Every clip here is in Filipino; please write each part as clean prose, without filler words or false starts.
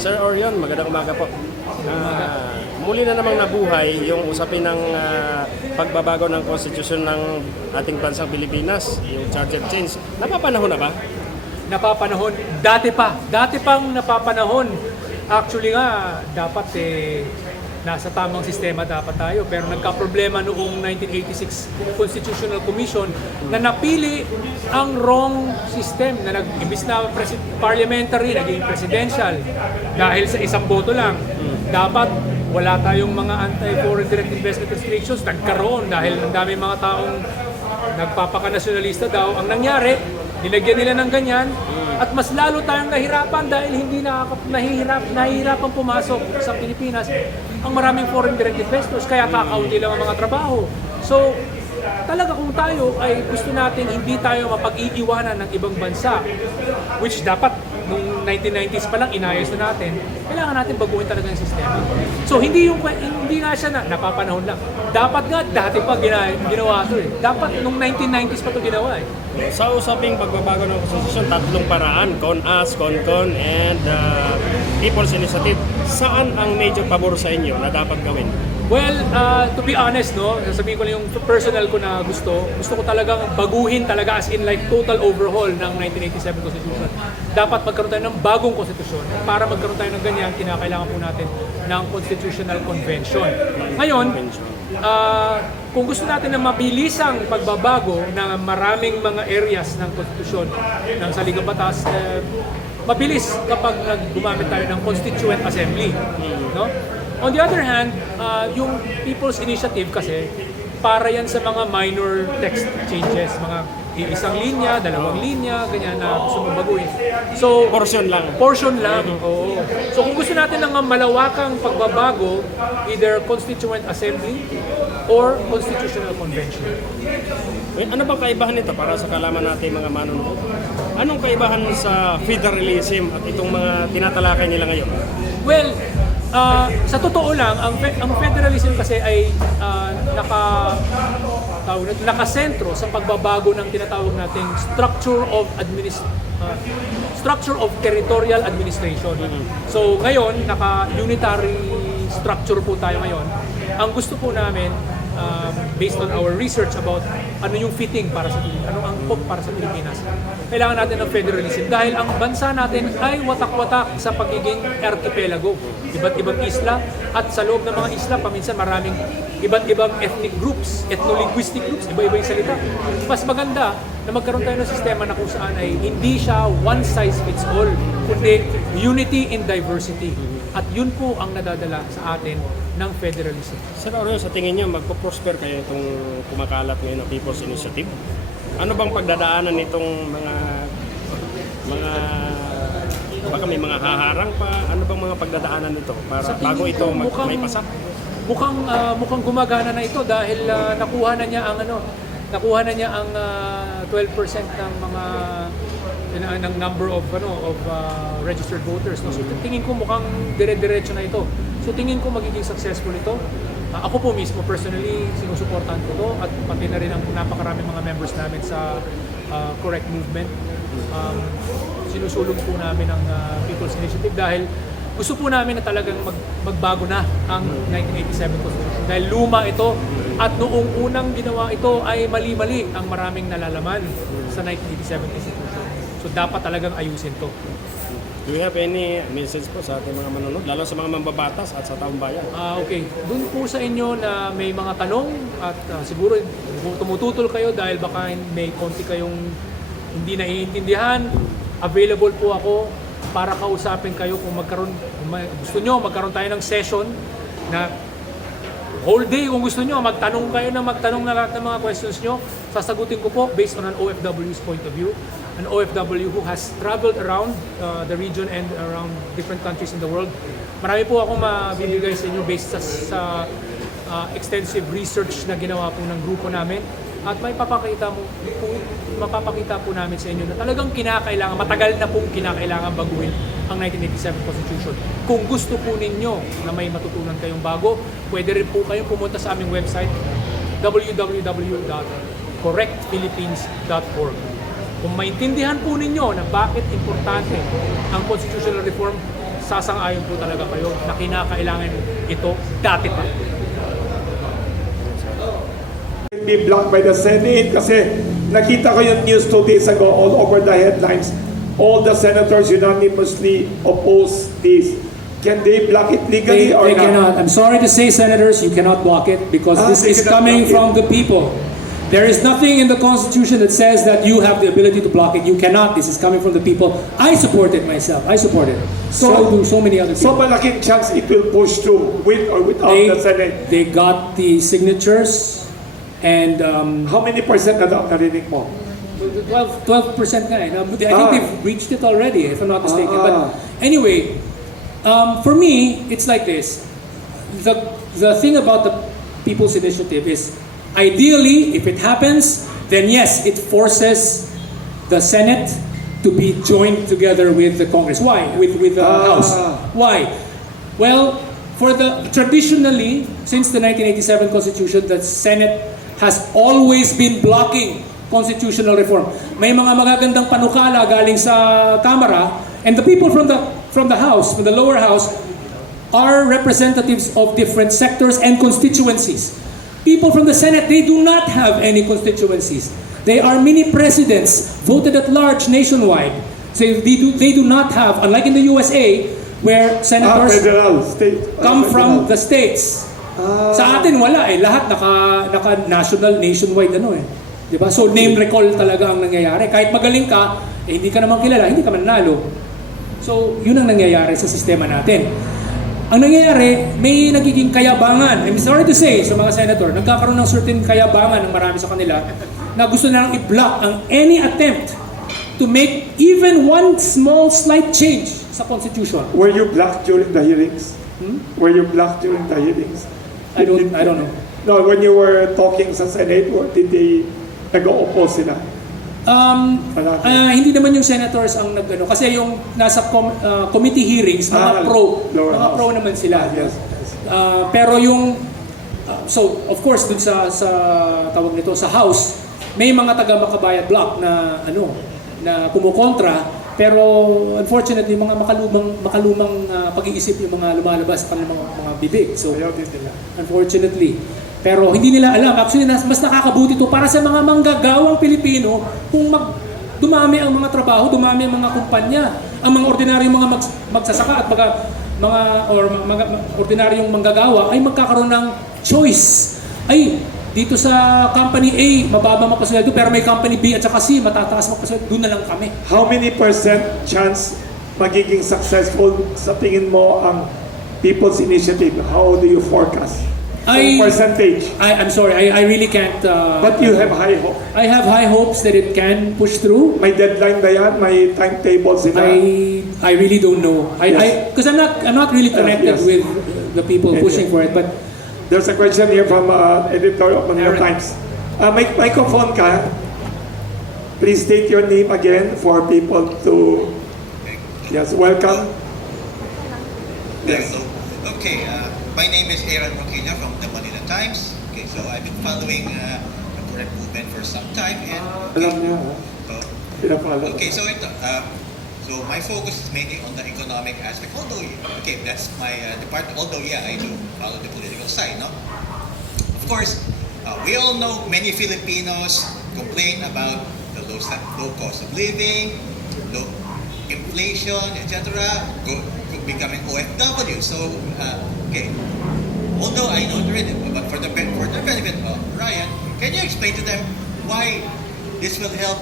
Sir Orion, magandang umaga po. Muli na namang nabuhay yung usapin ng pagbabago ng konstitusyon ng ating bansang Pilipinas, yung charter change. Napapanahon na ba? Napapanahon. Dati pang napapanahon. Actually nga, dapat nasa tamang sistema dapat tayo. Pero nagka-problema noong 1986 Constitutional Commission na napili ang wrong system na imbis na parliamentary, naging presidential dahil sa isang boto lang. Dapat wala tayong mga anti-foreign direct investment restrictions. Nagkaroon dahil ang dami mga taong nagpapaka-nationalista daw. Ang nangyari, nilagyan nila ng ganyan at mas lalo tayong nahirapan dahil hindi nahihirapan pumasok sa Pilipinas ang maraming foreign direct investors kaya kakaunti lang ang mga trabaho. So, talaga kung tayo ay gusto natin hindi tayo mapag-iiwanan ng ibang bansa, which dapat nung 1990s pa lang inayos na natin, kailangan natin baguhin talaga yung sistema. So hindi nga siya napapanahon lang. Dapat nga dati pa ginawa ito eh. Dapat nung 1990s pa ito ginawa eh. Sa usaping pagbabago ng konstitusyon, tatlong paraan, CONAS, CONCON, and People's Initiative. Saan ang medyo pabor sa inyo na dapat gawin? Well, to be honest, no, sasabihin ko lang yung personal ko na gusto ko talagang baguhin talaga as in like total overhaul ng 1987 Constitution. Dapat magkaroon tayo ng bagong konstitusyon. Para magkaroon tayo ng ganyan, kinakailangan po natin ng Constitutional Convention. Ngayon, kung gusto natin na mabilisang pagbabago ng maraming mga areas ng konstitusyon ng saligang batas, mabilis kapag gumamit tayo ng Constituent Assembly, no? On the other hand, yung People's Initiative kasi, para yan sa mga minor text changes, mga isang linya, dalawang linya, ganyan na gusto mong baguhin. So, Portion lang. Portion lang, oo. So kung gusto natin ng malawakang pagbabago, either Constituent Assembly or Constitutional Convention. Ano bang kaibahan nito para sa kalaman natin mga manonood? Anong kaibahan sa federalism at itong mga tinatalakay nila ngayon? Well, sa totoo lang, ang federalism kasi ay nakasentro sa pagbabago ng tinatawag nating structure of territorial administration. So ngayon, naka-unitary structure po tayo ngayon. Ang gusto po namin, based on our research about ano yung fitting para sa ano ang pop para sa Pilipinas. Kailangan natin ng federalism dahil ang bansa natin ay watak-watak sa pagiging archipelago. Iba't ibang isla at sa loob ng mga isla paminsan maraming iba't ibang ethnic groups, ethno-linguistic groups, iba-iba yung salita. Mas maganda na magkaroon tayo ng sistema na kung saan ay hindi siya one size fits all, kundi unity in diversity. At yun po ang nadadala sa atin ng federalism. Sir Aurelio, sa tingin niyo, magpo-prosper kayo itong kumakalat ngayon ng People's Initiative? Ano bang pagdadaanan nitong mga baka may mga haharang pa? Ano bang mga pagdadaanan nito para bago ito may pasa? Mukhang gumagana na ito dahil nakuha na niya ang 12% ng mga ng number of registered voters, no? So tingin ko mukhang dire-diretso na ito. So tingin ko magiging successful ito. Ako po mismo personally sinusuportahan ko to at pati na rin ang napakaraming mga members namin sa Correct Movement. Sinusulong po namin ang People's Initiative dahil gusto po namin na talagang magbago na ang 1987 Constitution dahil luma ito at noong unang ginawa ito ay mali-mali ang maraming nalalaman sa 1987 Constitution. So dapat talagang ayusin to. Do you have any message po sa ating mga manonood, lalo sa mga mambabatas at sa taong bayan? Okay. Doon po sa inyo na may mga tanong at siguro tumututol kayo dahil baka may konti kayong hindi naiintindihan, available po ako para kausapin kayo kung gusto nyo magkaroon tayo ng session na whole day. Kung gusto nyo, magtanong na lahat ng mga questions nyo. Sasagutin ko po based on an OFW's point of view. An OFW who has traveled around the region and around different countries in the world. Marami po akong mabibigay sa inyo based sa extensive research na ginawa po ng grupo namin. At mapapakita po namin sa inyo na talagang matagal na pong kinakailangan baguhin ang 1987 Constitution. Kung gusto po ninyo na may matutunan kayong bago, pwede rin po kayong pumunta sa aming website www.correctphilippines.org. Kung maintindihan po ninyo na bakit importante ang constitutional reform sasang-ayon po talaga kayo na kinakailangan ito dati pa. Be blocked by the Senate kasi nakita ko yung news 2 days ago all over the headlines. All the senators unanimously oppose this. Can they block it legally or They not? cannot. I'm sorry to say, senators, you cannot block it because this they is cannot coming block it. from the people. There is nothing in the Constitution that says that you have the ability to block it. You cannot. This is coming from the people. I support it myself. I support it. So do so many other So people. malaking chance it will push through with or without the Senate. They got the signatures and How many percent na daw narinig mo? 12% nga eh. Now, I think they've reached it already, if I'm not mistaken. Ah. But anyway, for me, it's like this. The thing about the People's Initiative is, ideally, if it happens, then yes, it forces the Senate to be joined together with the Congress. Why? With the House. Why? Well, traditionally, since the 1987 Constitution, the Senate has always been blocking constitutional reform. May mga magagandang panukala galing sa Kamara, and the people from the House, from the lower house, are representatives of different sectors and constituencies. People from the Senate, they do not have any constituencies. They are mini presidents voted at large nationwide. So they do not have, unlike in the USA, where senators Federal, state. come from federal. the states. Sa atin wala eh, lahat naka national nationwide ano eh. 'Di ba? So name recall talaga ang nangyayari. Kahit magaling ka, eh, hindi ka naman kilala, hindi ka mananalo. So, 'yun ang nangyayari sa sistema natin. Ang nangyayari, may nagiging kayabangan. I'm sorry to say, sa mga senator, nagkakaroon ng certain kayabangan ng marami sa kanila na gusto nilang i-block ang any attempt to make even one small slight change sa Constitution. Were you blocked during the hearings? Were you blocked during the hearings? I don't know. No, when you were talking sa Senate, did they nag-oppose sila? Hindi naman yung senators ang nagano kasi yung nasa committee hearings mga lower house. pro naman sila. Yes. Pero yung so of course dun sa tawag nito sa House may mga taga Makabayat block na na kumukontra pero unfortunately mga makalumang pag-iisip yung mga lumalabas pa ng mga bibig. So Ayaw din nila. unfortunately. Pero hindi nila alam. Actually, mas nakakabuti ito para sa mga manggagawang Pilipino kung dumami ang mga trabaho, dumami ang mga kumpanya, ang mga ordinaryong mga magsasaka at mga ordinaryong manggagawa ay magkakaroon ng choice. Ay, dito sa company A, mababa magpasweldo, pero may company B at saka C, matataas magpasweldo, doon na lang kami. How many percent chance magiging successful sa tingin mo ang People's Initiative? How do you forecast? Percentage. I'm sorry, I really can't. But you have high hope. I have high hopes that it can push through. May deadline ba yan? May timetable sila? I really don't know. Because I'm not really connected Yes. with the people Yes, pushing yes. for it. But There's a question here from editor of Manila Aaron. Times. May microphone ka. Please state your name again for people to... Yes, welcome. Yes. Okay, my name is Aaron Roquilla from the Manila Times. Okay, so I've been following the current movement for some time, and Alam niya, ha? so, Pinapala. okay, so so my focus is mainly on the economic aspect. Although, okay, that's my department. Although, yeah, I do follow the political side, no. Of course, we all know many Filipinos complain about the low cost of living, low inflation, etc. Becoming OFW. So, okay. Although I know already, but for the benefit of Ryan, can you explain to them why this will help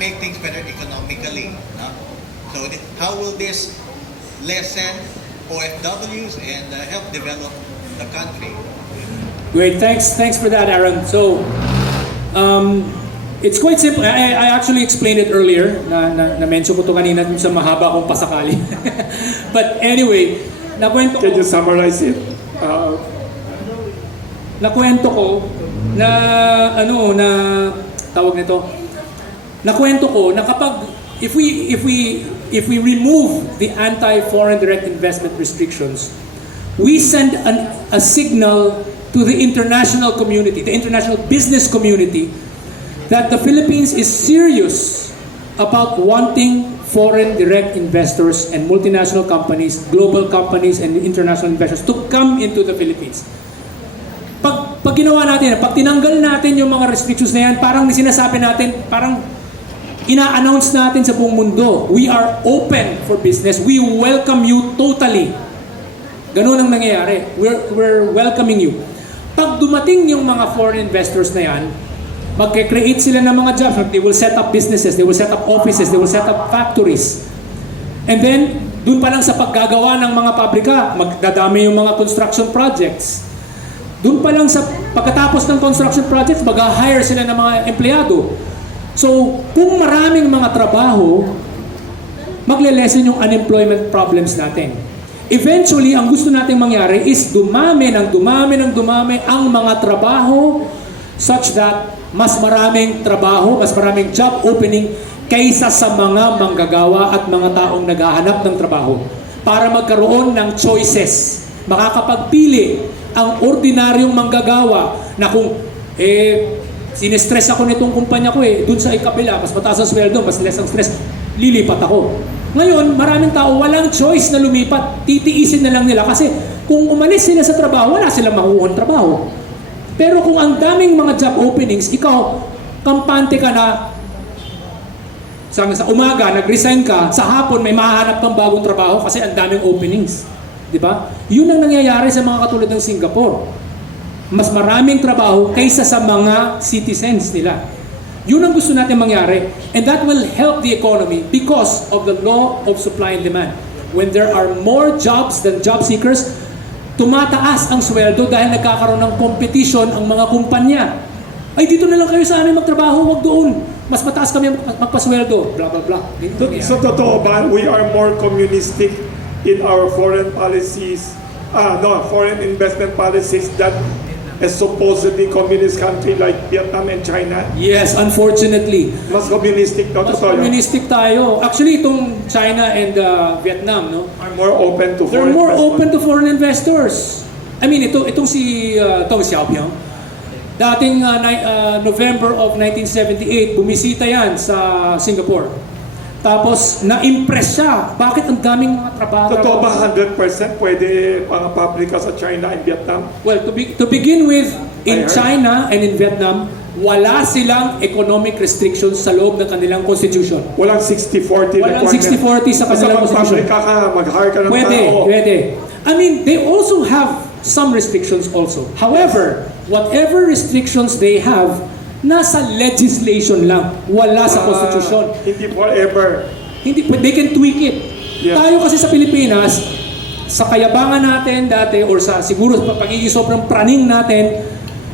make things better economically? No? So, how will this lessen OFWs and help develop the country? great, thanks for that, Aaron. So, it's quite simple. I actually explained it earlier. Na-mention ko to kanina sa mahaba kong pasakali. But anyway, nakwento Can you ko. summarize it? Nakwento ko na tawag nito. Nakwento ko na kapag if we remove the anti-foreign direct investment restrictions, we send a signal to the international community, the international business community, that the Philippines is serious about wanting foreign direct investors and multinational companies, global companies and international investors to come into the Philippines. Pag ginawa natin, pag tinanggal natin yung mga restrictions na yan, parang sinasabi natin, parang ina-announce natin sa buong mundo, we are open for business. We welcome you totally. Ganun ang nangyayari. We're welcoming you. Pag dumating yung mga foreign investors na yan, magke-create sila ng mga jobs. They will set up businesses, they will set up offices, they will set up factories. And then, dun pa lang sa paggagawa ng mga pabrika, magdadami yung mga construction projects. Dun pa lang sa pagkatapos ng construction projects, mag-hire sila ng mga empleyado. So, kung maraming mga trabaho, magle-lessen yung unemployment problems natin. Eventually, ang gusto nating mangyari is dumami ang mga trabaho such that mas maraming trabaho, mas maraming job opening kaysa sa mga manggagawa at mga taong naghahanap ng trabaho para magkaroon ng choices. Makakapagpili ang ordinaryong manggagawa na kung sinestress ako nitong kumpanya ko dun sa ikapila, mas mataas ang sweldo, mas less ang stress, lilipat ako. Ngayon, maraming tao walang choice na lumipat, titiisin na lang nila kasi kung umalis sila sa trabaho, wala silang makukuha ng trabaho. Pero kung ang daming mga job openings, ikaw, kampante ka na sa umaga, nag-resign ka, sa hapon may mahahanap kang bagong trabaho kasi ang daming openings. Di ba? Yun ang nangyayari sa mga katulad ng Singapore. Mas maraming trabaho kaysa sa mga citizens nila. Yun ang gusto natin mangyari. And that will help the economy because of the law of supply and demand. When there are more jobs than job seekers, tumataas ang sweldo dahil nagkakaroon ng competition ang mga kumpanya. Ay, dito na lang kayo sa amin magtrabaho, wag doon. Mas mataas kami magpasweldo, blah, blah, blah. So totoo ba, we are more communistic in our foreign policies, foreign investment policies than a supposedly communist country like Vietnam and China? Yes, unfortunately. Mas communistic daw, Mas totoo yun. communistic tayo. Actually, itong China and Vietnam, no? Are more open to They're foreign more investment. open to foreign investors. I mean, itong si Deng Xiaoping, dating November of 1978, bumisita yan sa Singapore. Tapos, na-impress siya. Bakit ang daming mga trabaho? Totoo ba 100% pwede mga pabrika sa China and Vietnam? Well, to begin with, I in heard. China and in Vietnam, wala silang economic restrictions sa loob ng kanilang constitution. Walang 60-40 Walang 60-40 sa kanilang Basta constitution. magpabrika ka, mag-hire ka ng Pwede, tao. pwede. I mean, they also have some restrictions also. However, whatever restrictions they have, nasa legislation lang, wala sa constitution. Hindi forever. They can tweak it. Yeah. Tayo kasi sa Pilipinas, sa kayabangan natin dati or sa siguro sa pagiging sobrang praning natin,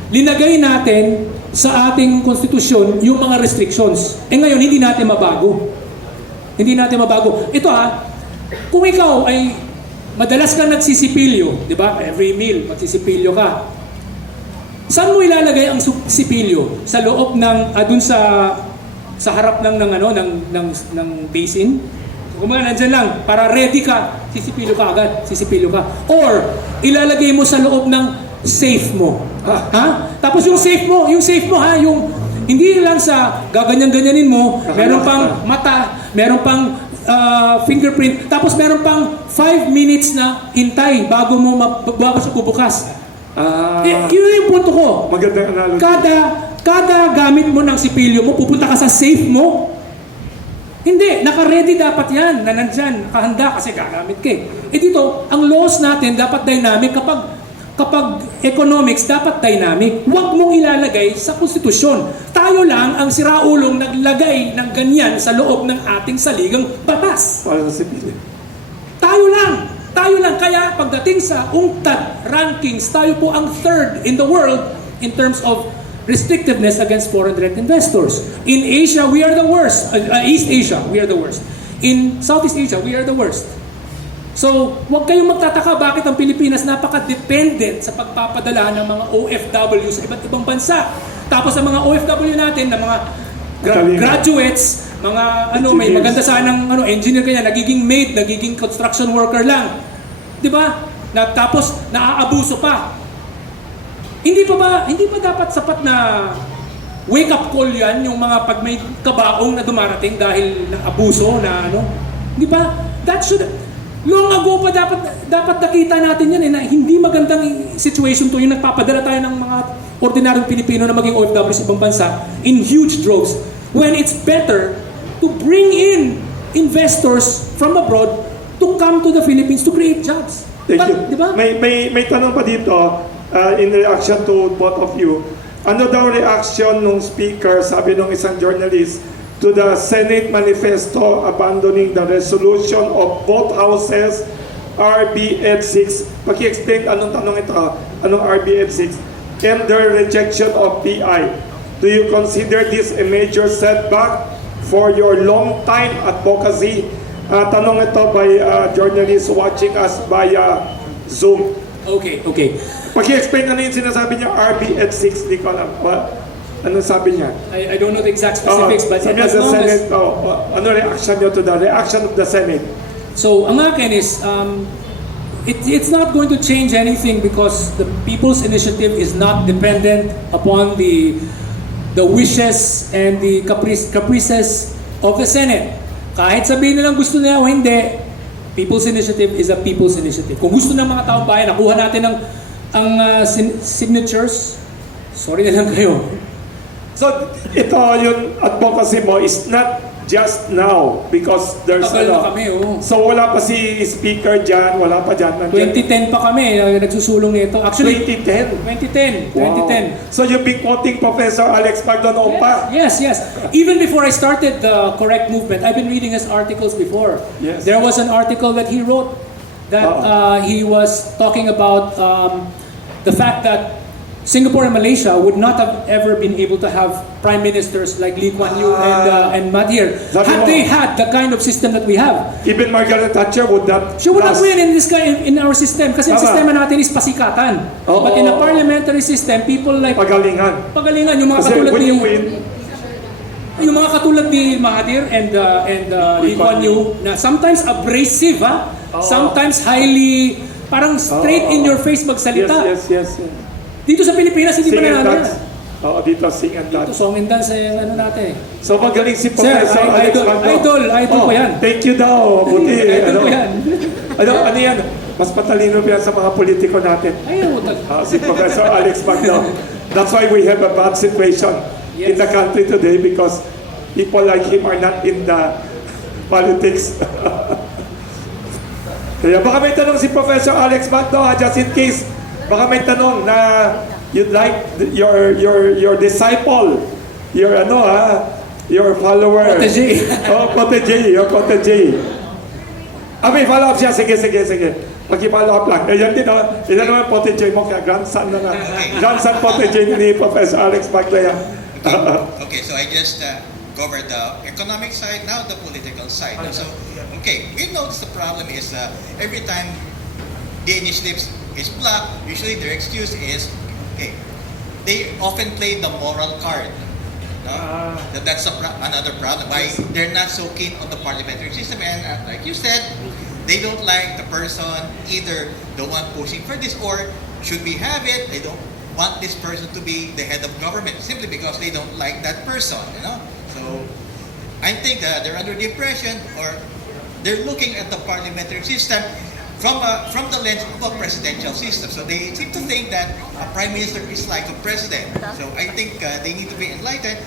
linagay natin sa ating konstitusyon yung mga restrictions. Ngayon, hindi natin mabago. Hindi natin mabago. Ito kung ikaw ay madalas kang nagsisipilyo, di ba? Every meal, magsisipilyo ka. Saan mo ilalagay ang sipilyo? Sa loob ng dun sa harap ng basin? Kung nandiyan lang, para ready ka, sisipilyo ka agad, sisipilyo ka. Or ilalagay mo sa loob ng safe mo. Ha? Tapos yung safe mo yung hindi lang sa gaganyan-ganyanin mo, meron pang mata, meron pang fingerprint, tapos meron pang 5 minutes na hintay bago mo bubukas. Yun yung punto ko. Magandang analogy. Kada gamit mo ng sipilyo mo, pupunta ka sa safe mo. Hindi, naka-ready dapat yan, na nandyan, nakahanda kasi gagamit ka dito, ang laws natin dapat dynamic. Kapag economics, dapat dynamic. Huwag mong ilalagay sa konstitusyon. Tayo lang ang siraulong naglagay ng ganyan sa loob ng ating saligang batas. Para sa sipilyo. Tayo lang. Kaya pagdating sa UNCTAD rankings, tayo po ang third in the world in terms of restrictiveness against foreign direct investors. In Asia, we are the worst. East Asia, we are the worst. In Southeast Asia, we are the worst. So, huwag kayong magtataka bakit ang Pilipinas napaka-dependent sa pagpapadala ng mga OFW sa iba't ibang bansa. Tapos ang mga OFW natin, na mga graduates, mga may Engineers. maganda sanang engineer kaya, nagiging maid, nagiging construction worker lang. 'Di ba? Tapos naaabuso pa. Hindi pa dapat sapat na wake-up call yan, yung mga pag may kabaong na dumarating dahil na abuso, na ano. Di ba? That should, long ago pa dapat nakita natin yan na hindi magandang situation to yung nagpapadala tayo ng mga ordinaryong Pilipino na maging OFW sa ibang bansa in huge droves, when it's better to bring in investors from abroad to come to the Philippines to create jobs. Thank you. Di ba? May tanong pa dito in reaction to both of you. Ano daw reaction nung speaker, sabi nung isang journalist, to the Senate manifesto abandoning the resolution of both houses, RBF 6. Paki-explain anong tanong ito, anong RBF 6, and their rejection of PI. Do you consider this a major setback for your long-time advocacy? Tanong ito by journalists watching us via Zoom. Okay. Paki-explain ano yung sinasabi niya, RBF 6, di ko alam. Ano sabi niya? I don't know the exact specifics, but sabi as niya sa long as... Senate, ano reaction niyo to the reaction of the Senate? So, ang akin is, it's not going to change anything because the People's Initiative is not dependent upon the wishes and the caprices of the Senate. Kahit sabihin nilang gusto nila o hindi, People's Initiative is a People's Initiative. Kung gusto ng mga taong bayan, nakuha natin ang signatures, sorry na lang kayo. So, ito yung advocacy mo is not just now because there's Tagal na kami, oh. So, wala pa si speaker dyan, wala pa dyan. 2010 pa kami, nagsusulong nito. Actually, 2010? 2010. Wow. So, you've been quoting Professor Alex Magdano pa? Yes. Even before I started the Correct Movement, I've been reading his articles before. Yes. There was an article that he wrote that he was talking about the fact that Singapore and Malaysia would not have ever been able to have prime ministers like Lee Kuan Yew and Mahathir had they had the kind of system that we have. Even Margaret Thatcher would not... She would not win in our system kasi ang Tama. sistema natin is pasikatan. Oo. But in a parliamentary system, people like Pagalingan. yung mga Kasi katulad when ni you win, yung mga katulad ni Mahathir and Lee Kuan Yew na sometimes abrasive sometimes highly parang straight in your face magsalita. Yes. Dito sa Pilipinas hindi Sing pa and nanalo dance. yan. Oo, dito sing and Dito dance. song and dance ano natin. So magaling si Sir, Professor Alex Magno. idol ko yan. Thank you daw. Buti. Idol ko yan. Ano yan? Mas matalino pa yan sa mga politiko natin. Ayaw, Si Professor Alex Magno. That's why we have a bad situation in the country today because people like him are not in the politics. Kaya baka may tanong si Professor Alex Magno, just in case. Baka may tanong na you'd like your disciple, your follower. Protege. Your protege. May follow up siya. Sige. Paki-follow up lang. Yan din, Yan naman protege mo, kaya grandson na nga. Grandson protege ni Professor Alex Magno. Okay, so I just covered the economic side, now the political side. So, we notice the problem is every time the initiative is blocked, usually their excuse is, they often play the moral card. No? That's another problem. Why they're not so keen on the parliamentary system, and like you said, they don't like the person, either the one pushing for this, or should we have it, they don't want this person to be the head of government simply because they don't like that person. So I think they're under the impression, or they're looking at the parliamentary system from the lens of a presidential system. So they seem to think that a prime minister is like a president. So I think they need to be enlightened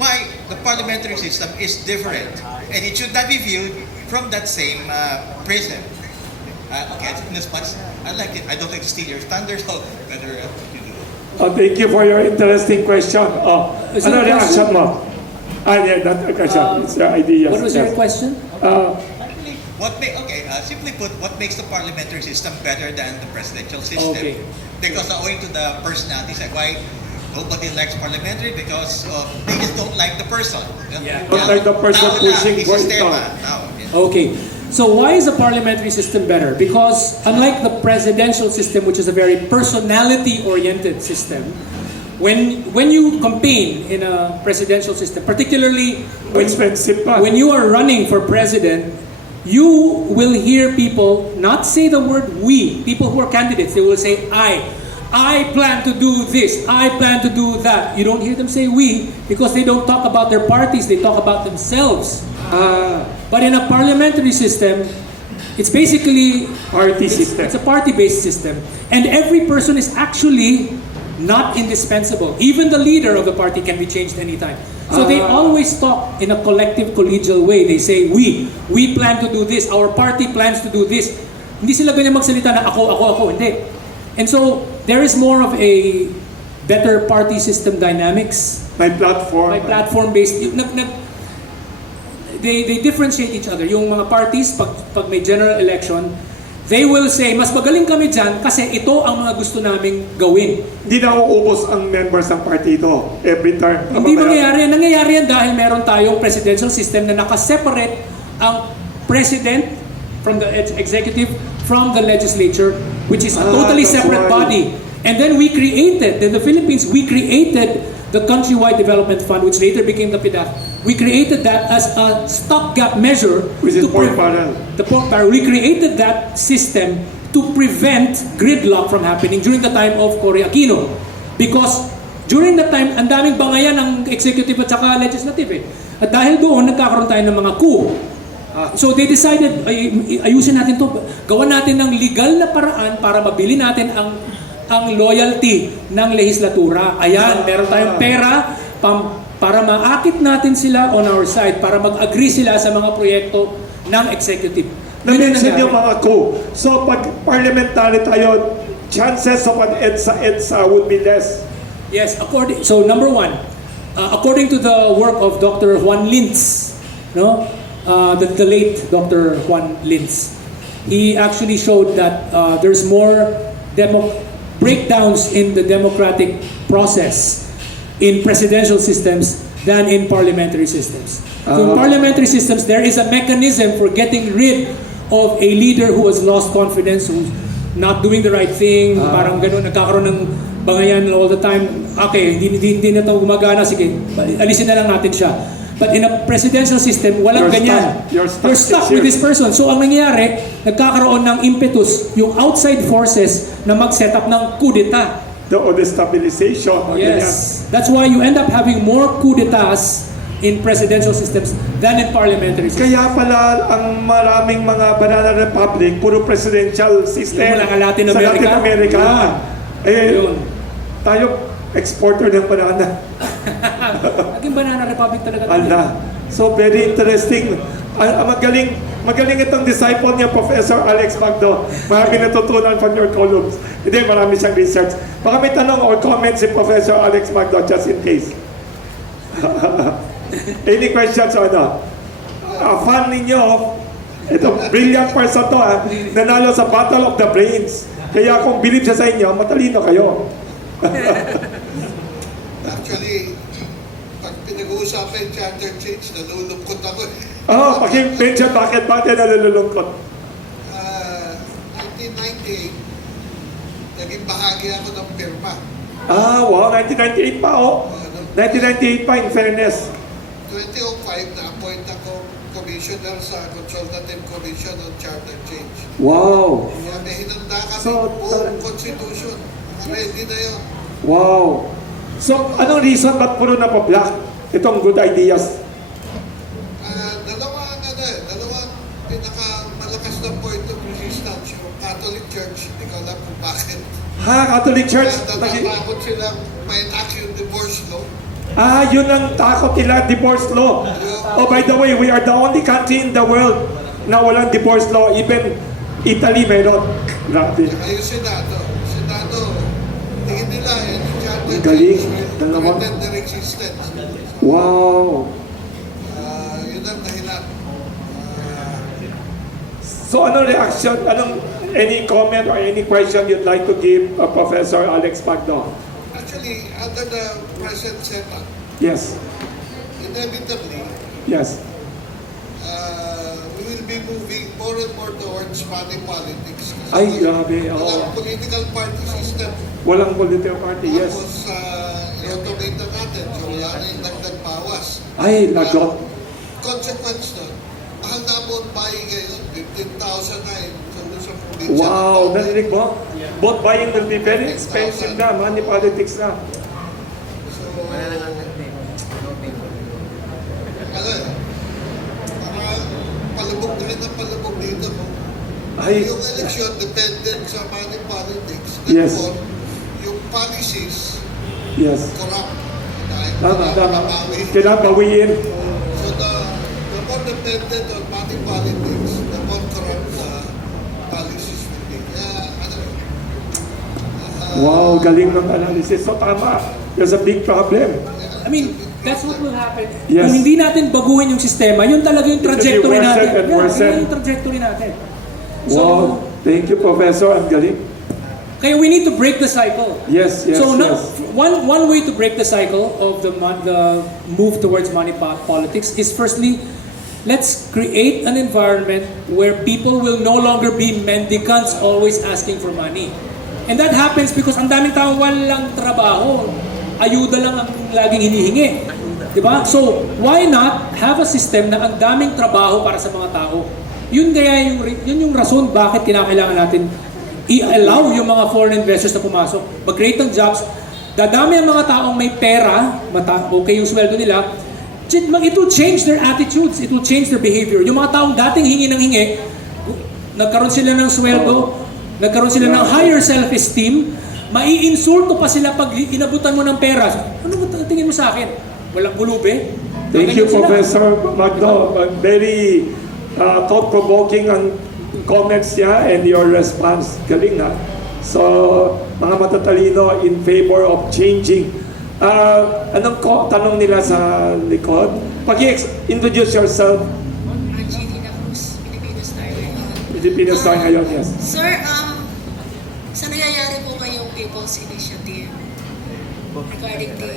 why the parliamentary system is different, and it should not be viewed from that same prism. In as much I like it, I don't like to steal your thunder, so better you do. Thank you for your interesting question. Is Ano it a reaction question? mo? Not a question. It's your idea. What was your question? Simply put, what makes the parliamentary system better than the presidential system? Okay. Because owing to the personalities, like why nobody likes parliamentary, because they just don't like the person. Don't like the person pushing for it. Okay. So why is the parliamentary system better? Because unlike the presidential system, which is a very personality-oriented system, when you campaign in a presidential system, particularly when you are running for president, you will hear people not say the word we, people who are candidates, they will say I I plan to do this, I plan to do that. You don't hear them say we because they don't talk about their parties, they talk about themselves. But in a parliamentary system, it's basically Party system. It's a party-based system, and every person is actually not indispensable. Even the leader of the party can be changed anytime. So they always talk in a collective, collegial way. They say, we plan to do this, our party plans to do this. Hindi sila ganyan magsalita na ako, hindi. And so, there is more of a better party system dynamics. May platform. May platform-based. They differentiate each other. Yung mga parties, pag may general election, they will say, mas magaling kami dyan kasi ito ang mga gusto naming gawin. Hindi na uubos ang members ng partito every term. Hindi mangyayari. Nangyayari yan dahil meron tayong presidential system na nakaseparate ang president from the executive from the legislature, which is a totally that's separate why. body. And then we created, in the Philippines, we created the Countrywide Development Fund, which later became the PDAF. We created that as a stopgap measure. Which is to pork barrel. The pork barrel. We created that system to prevent gridlock from happening during the time of Cory Aquino. Because during that time, ang daming bangayan ng executive at saka legislative eh. At dahil doon, nagkakaroon tayo ng mga coup. So they decided, ayusin natin to, gawan natin ng legal na paraan para mabili natin ang loyalty ng legislatura. Ayan, meron tayong pera para maakit natin sila on our side, para mag-agree sila sa mga proyekto ng executive. Na-mention yung mga coup. So pag parliamentary tayo, chances of an EDSA would be less. Yes, so number one, according to the work of Dr. Juan Lintz, no, the late Dr. Juan Lintz, he actually showed that there's more breakdowns in the democratic process in presidential systems than in parliamentary systems. So in parliamentary systems, there is a mechanism for getting rid of a leader who has lost confidence, who's not doing the right thing, parang ganun, nagkakaroon ng bangayan all the time. Okay, hindi na ito gumagana, sige, alisin na lang natin siya. But in a presidential system, walang ganyan. You're stuck with this person. So ang nangyayari, nagkakaroon ng impetus yung outside forces na mag-set up ng coup d'etat. O destabilization. Yes. That's why you end up having more coup d'etats in presidential systems than in parliamentary systems. Kaya pala ang maraming mga banana republic, puro presidential system. Yung mga Latin Sa America. Latin America. Yun. Tayo, exporter ng banana. Naging banana republic talaga. Alda. So very interesting. Magaling itong disciple niya, Professor Alex Magdo. Marami natutunan from your columns. Hindi, marami siyang research. Baka may tanong or comment si Professor Alex Magdo, just in case. Any questions or no? Fan ninyo, ito, brilliant person to nanalo sa Battle of the Brains. Kaya kung believe siya sa inyo, matalino kayo. Actually, pag pinag-uusapan yung charter change, nalulungkot ako eh. Paki-mention bakit nalulungkot. 1998, naging bahagi ako ng pirma. Wow, 1998 pa, 1998 pa, in fairness. 2005, na-appoint ako commissioner sa Consultative Commission on Charter Change. Wow. Kaya may hinanda kami So, buong constitution. Ready na yun. Wow. So, anong reason ba't puro na pa-block itong good ideas? Dalawang pinakamalakas na point of resistance yung Catholic Church. Hindi ko alam kung bakit. Catholic Church? Natatakot silang may enact yung divorce law. Yun ang takot nila, divorce law. Oh, by the way, we are the only country in the world na walang divorce law. Even Italy meron. Grabe. Yung Senado, tingin nila yung charter Ang galing. change will Dalawa. prevent their existence. Wow. Yun ang dahilan. So, anong reaction? Any comment or any question you'd like to give Professor Alex Magdo? Actually, under the present setup, Yes. inevitably, Yes. we will be moving more and more towards money politics. Ay, grabe. Walang political party system. Walang political party, yes. Tapos, i-automate na natin. So, wala na yung dagdag bawas. Ay, lagot. Consequence nun, mahal na po ang bahay ngayon. 15,000 na yun. Sa probinsya. Wow, narinig mo? vote buying will be very expensive na, money politics na. So, ano eh, parang palubog na rin ang palubog dito. Ay. Yung election dependent sa money politics. Yes. Therefore, yung policies Yes. corrupt. Dahil Tama. nabawi. Kailangan bawiin. So the more dependent on money politics, the more corrupt policies will be. Kaya, ano, Wow, galing ng analysis. So tama. There's a big problem. I mean, that's what will happen. Yes. Kung hindi natin baguhin yung sistema, yun talaga yung will be trajectory worsen natin. and worsen. Yun yung trajectory natin. Wow. Thank you, Professor. Ang galing. Kaya we need to break the cycle. Yes. So now, one way to break the cycle of the move towards money politics is firstly, let's create an environment where people will no longer be mendicants always asking for money. And that happens because ang daming taong walang trabaho. Ayuda lang ang laging hinihingi. Diba? So, why not have a system na ang daming trabaho para sa mga tao? Yun yung rason bakit kinakailangan natin i-allow yung mga foreign investors na pumasok. Mag-create ng jobs. Dadami ang mga taong may pera, okay yung sweldo nila, it will change their attitudes, it will change their behavior. Yung mga taong dating hingi ng hingi, nagkaroon sila ng sweldo, nagkaroon sila ng higher self-esteem, maiinsulto pa sila pag inabutan mo ng pera. Ano ba tingin mo sa akin? Walang bulube? Thank you, Ganyan sila. Professor Magno. Very thought-provoking ang comments niya and your response. Galing na. So, mga matatalino in favor of changing. Anong tanong nila sa likod? Pag-introduce yourself. Angelina Cruz, Filipino Star ngayon. Filipino Star ngayon, yes. Sir, sa nangyayari po ngayong People's Initiative regarding the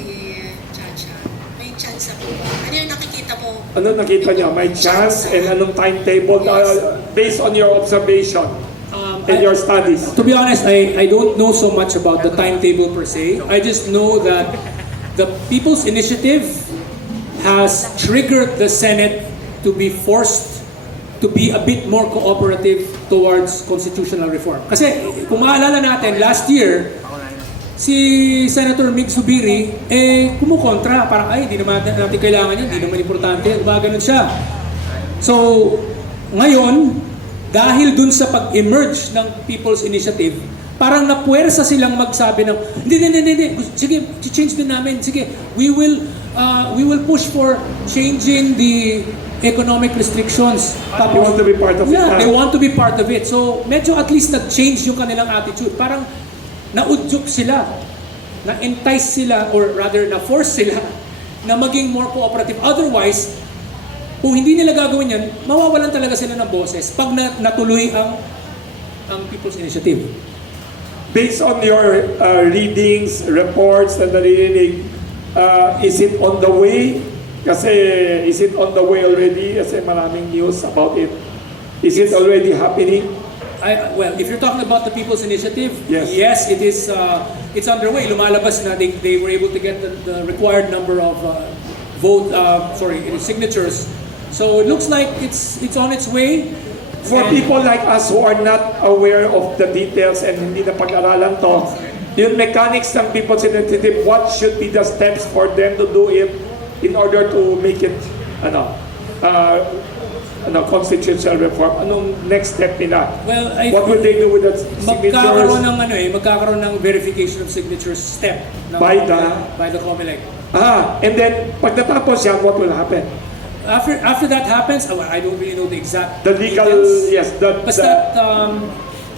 Chacha, may chance po ba? Ano yung nakikita po? Ano nakita niyo? May chance and anong timetable based on your observation and your studies? To be honest, I don't know so much about the timetable per se. I just know that the People's Initiative has triggered the Senate to be forced to be a bit more cooperative towards constitutional reform. Kasi kung maalala natin, last year, si Senator Mig Zubiri, kumukontra. Parang, hindi naman natin kailangan yun, hindi naman importante. Ganun siya. So, ngayon, dahil dun sa pag-emerge ng People's Initiative, parang napuwersa silang magsabi ng, hindi. Sige, change din namin. Sige, we will push for changing the economic restrictions. They want to be part of it. Yeah, they want to be part of it. So, medyo at least nag-change yung kanilang attitude. Parang naudyok sila, na-entice sila, or rather, na-force sila na maging more cooperative. Otherwise, kung hindi nila gagawin yan, mawawalan talaga sila ng boses pag natuloy ang People's Initiative. Based on your readings, reports na naririnig, is it on the way? Kasi is it on the way already? Kasi maraming news about it. Is it already happening? Well, if you're talking about the People's Initiative, Yes. it is. It's underway. Lumalabas na they were able to get the required number of signatures. So it looks like it's on its way. For people like us who are not aware of the details and hindi na pag-aralan to, yung mechanics ng People's Initiative, what should be the steps for them to do it in order to make it constitutional reform? Anong next step nila? Well, What will they do with the signatures? magkakaroon ng verification of signatures step By the COMELEC. And then pag natapos yan, what will happen? After that happens, I don't really know the exact The legal, details. yes, Basta,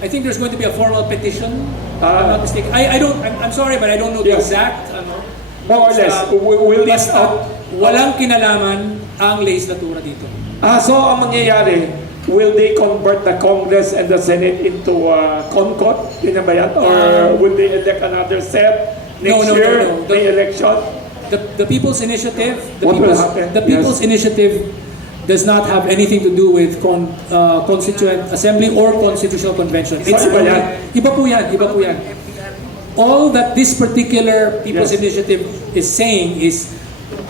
I think there's going to be a formal petition. If I'm not mistaken. I'm sorry, but I don't know the Yes. exact. more or less, will this Basta, walang kinalaman ang legislatura dito. So ang mangyayari, will they convert the Congress and the Senate into CONCOT? Yun na ba yan? Or will they elect another set next No. year? May election? The People's Initiative, What will happen? the People's Initiative does not have anything to do with Constituent Assembly or Constitutional Convention. So, iba yan? Iba po yan. All that this particular People's Yes. Initiative is saying is,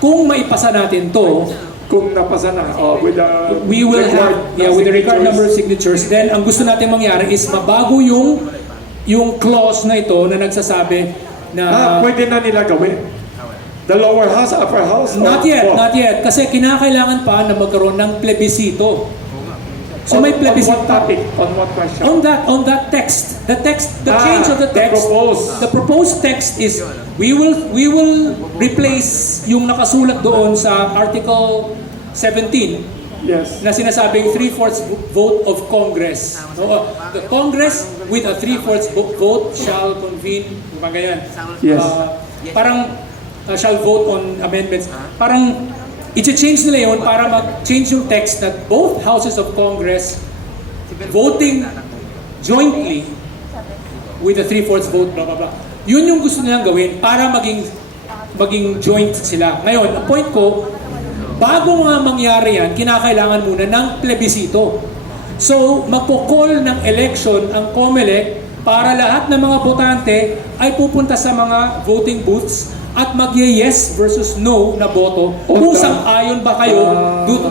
kung maipasa natin to, Kung napasa na, with the we will required have, with the required signatures. number of signatures, then ang gusto natin mangyari is mabago yung yung clause na ito na nagsasabi na Pwede na nila gawin. The lower house, upper house? or not yet, both? not yet. Kasi kinakailangan pa na magkaroon ng plebisito. So may On plebisito. what topic? On what question? On that text, the change of the the text, proposed. the proposed text is we will replace yung nakasulat doon sa Article 17 Yes. na sinasabing 3/4 vote of Congress. No, the Congress with a 3/4 vote shall convene, mga ganyan. Yes. Parang shall vote on amendments. Parang i-change nila yun para mag-change yung text that both houses of Congress voting jointly with a 3/4 vote, blah, blah, blah. Yun yung gusto nilang gawin para maging joint sila. Ngayon, ang point ko, bago nga mangyari yan, kinakailangan muna ng plebisito. So, magpo-call ng election ang COMELEC para lahat ng mga botante ay pupunta sa mga voting booths at mag-yes versus no na boto kung sang-ayon ba kayo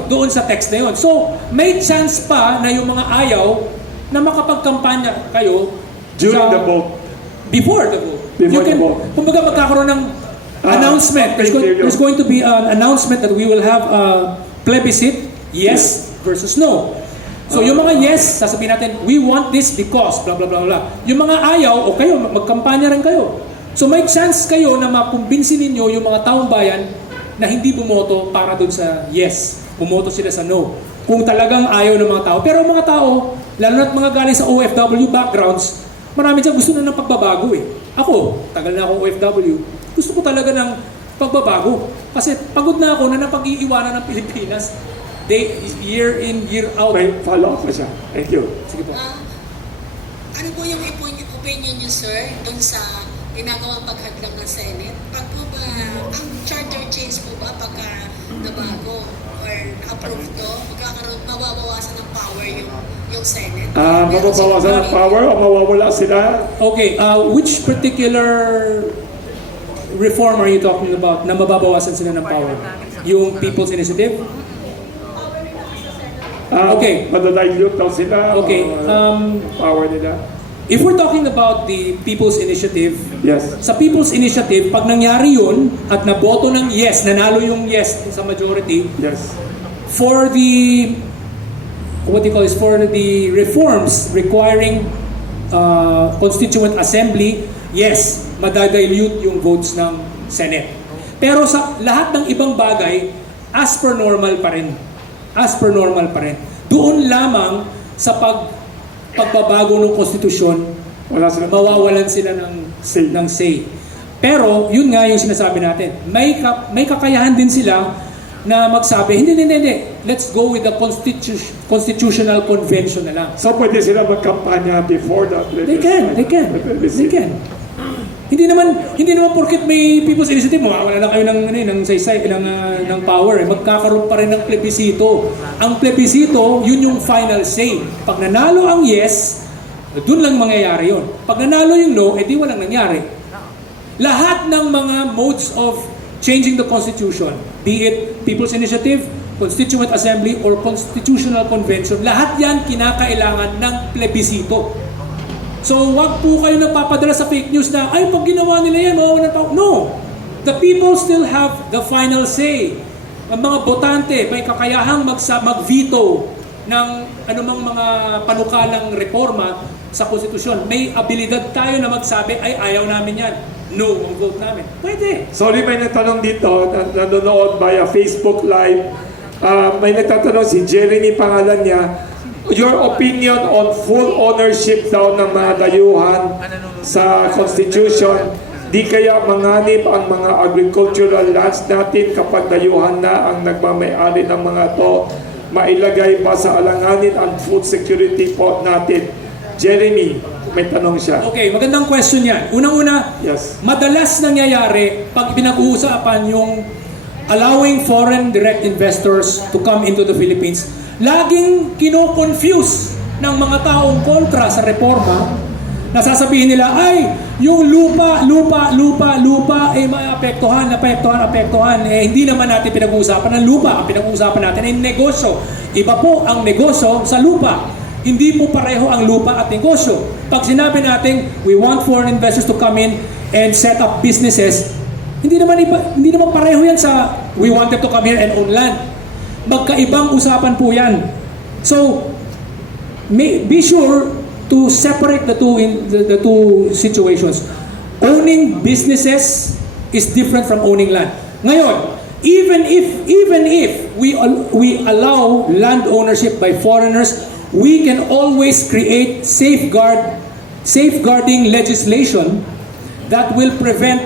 doon sa text na yun. So, may chance pa na yung mga ayaw na makapagkampanya kayo During the vote. before the vote. Before the vote. Kumbaga magkakaroon ng announcement. There's going to be an announcement that we will have a plebiscite, yes versus no. So yung mga yes, sasabihin natin, we want this because, blah, blah, blah, blah. Yung mga ayaw, o kayo, magkampanya rin kayo. So may chance kayo na makumbinsin ninyo yung mga taong bayan na hindi bumoto para dun sa yes. Bumoto sila sa no. Kung talagang ayaw ng mga tao. Pero mga tao, lalo na't mga galing sa OFW backgrounds, marami dyan gusto na ng pagbabago eh. Ako, tagal na akong OFW. Gusto ko talaga ng pagbabago. Kasi pagod na ako na napag-iiwanan ng Pilipinas. Year in, year out. May follow-up pa siya. Thank you. Sige po. Ano po yung opinion niyo, sir, doon sa ginagawang paghadlang ng Senate? Pag po ba, ang charter change po ba pagka nabago or na-approve to, mawawawasan ng power yung Senate? Mababawasan ng power o mawawala sila? Okay, which particular reform are you talking about na mababawasan sila ng power? Yung People's Initiative? Okay. Madadilute daw sila? Okay, Power nila? if we're talking about the People's Initiative, Yes. sa People's Initiative, pag nangyari yun at naboto ng yes, nanalo yung yes sa majority, Yes. for the for the reforms requiring constituent assembly, yes, madadilute yung votes ng Senate. Pero sa lahat ng ibang bagay, as per normal pa rin. As per normal pa rin. Doon lamang sa pagbabago ng konstitusyon, Wala sila. mawawalan sila Say. ng say. Pero yun nga yung sinasabi natin. May kakayahan din sila na magsabi, hindi. Let's go with the constitutional convention na lang. So pwede sila magkampanya before the They can. Hindi naman porket may People's Initiative, mawawala na kayo ng saysay ng power. Magkakaroon pa rin ng plebisito. Ang plebisito, yun yung final say. Pag nanalo ang yes, dun lang mangyayari yun. Pag nanalo yung no, edi walang nangyari. Lahat ng mga modes of changing the Constitution, be it People's Initiative, Constituent Assembly, or Constitutional Convention, lahat yan kinakailangan ng plebisito. So, wag po kayo nagpapadala sa fake news na, ay, pag ginawa nila yan, mawawalan pa. No! The people still have the final say. Ang mga botante may kakayahang mag-veto ng anumang mga panukalang reforma sa konstitusyon. May abilidad tayo na magsabi, ay, ayaw namin yan. No, ang vote namin. Pwede. Sorry, may nagtanong dito, nanonood via Facebook Live. May nagtatanong si Jeremy, pangalan niya, your opinion on full ownership daw ng mga dayuhan sa Constitution, di kaya manganib ang mga agricultural lands natin kapag dayuhan na ang nagmamayari ng mga to, mailagay pa sa alanganin ang food security po natin. Jeremy, may tanong siya. Okay, magandang question yan. Unang-una, Yes. madalas nangyayari pag pinag-uusapan yung allowing foreign direct investors to come into the Philippines, laging kino-confuse ng mga taong kontra sa reforma. Nasasabihin nila, ay, yung lupa, eh, maapektuhan. Eh, hindi naman natin pinag-uusapan ng lupa. Ang pinag-uusapan natin ay negosyo. Iba po ang negosyo sa lupa. Hindi po pareho ang lupa at negosyo. Pag sinabi natin, we want foreign investors to come in and set up businesses, hindi naman pareho yan sa we want them to come here and own land. Magkaibang usapan po yan. So, be sure to separate the two situations. Owning businesses is different from owning land. Ngayon, even if we allow land ownership by foreigners, we can always create safeguarding legislation that will prevent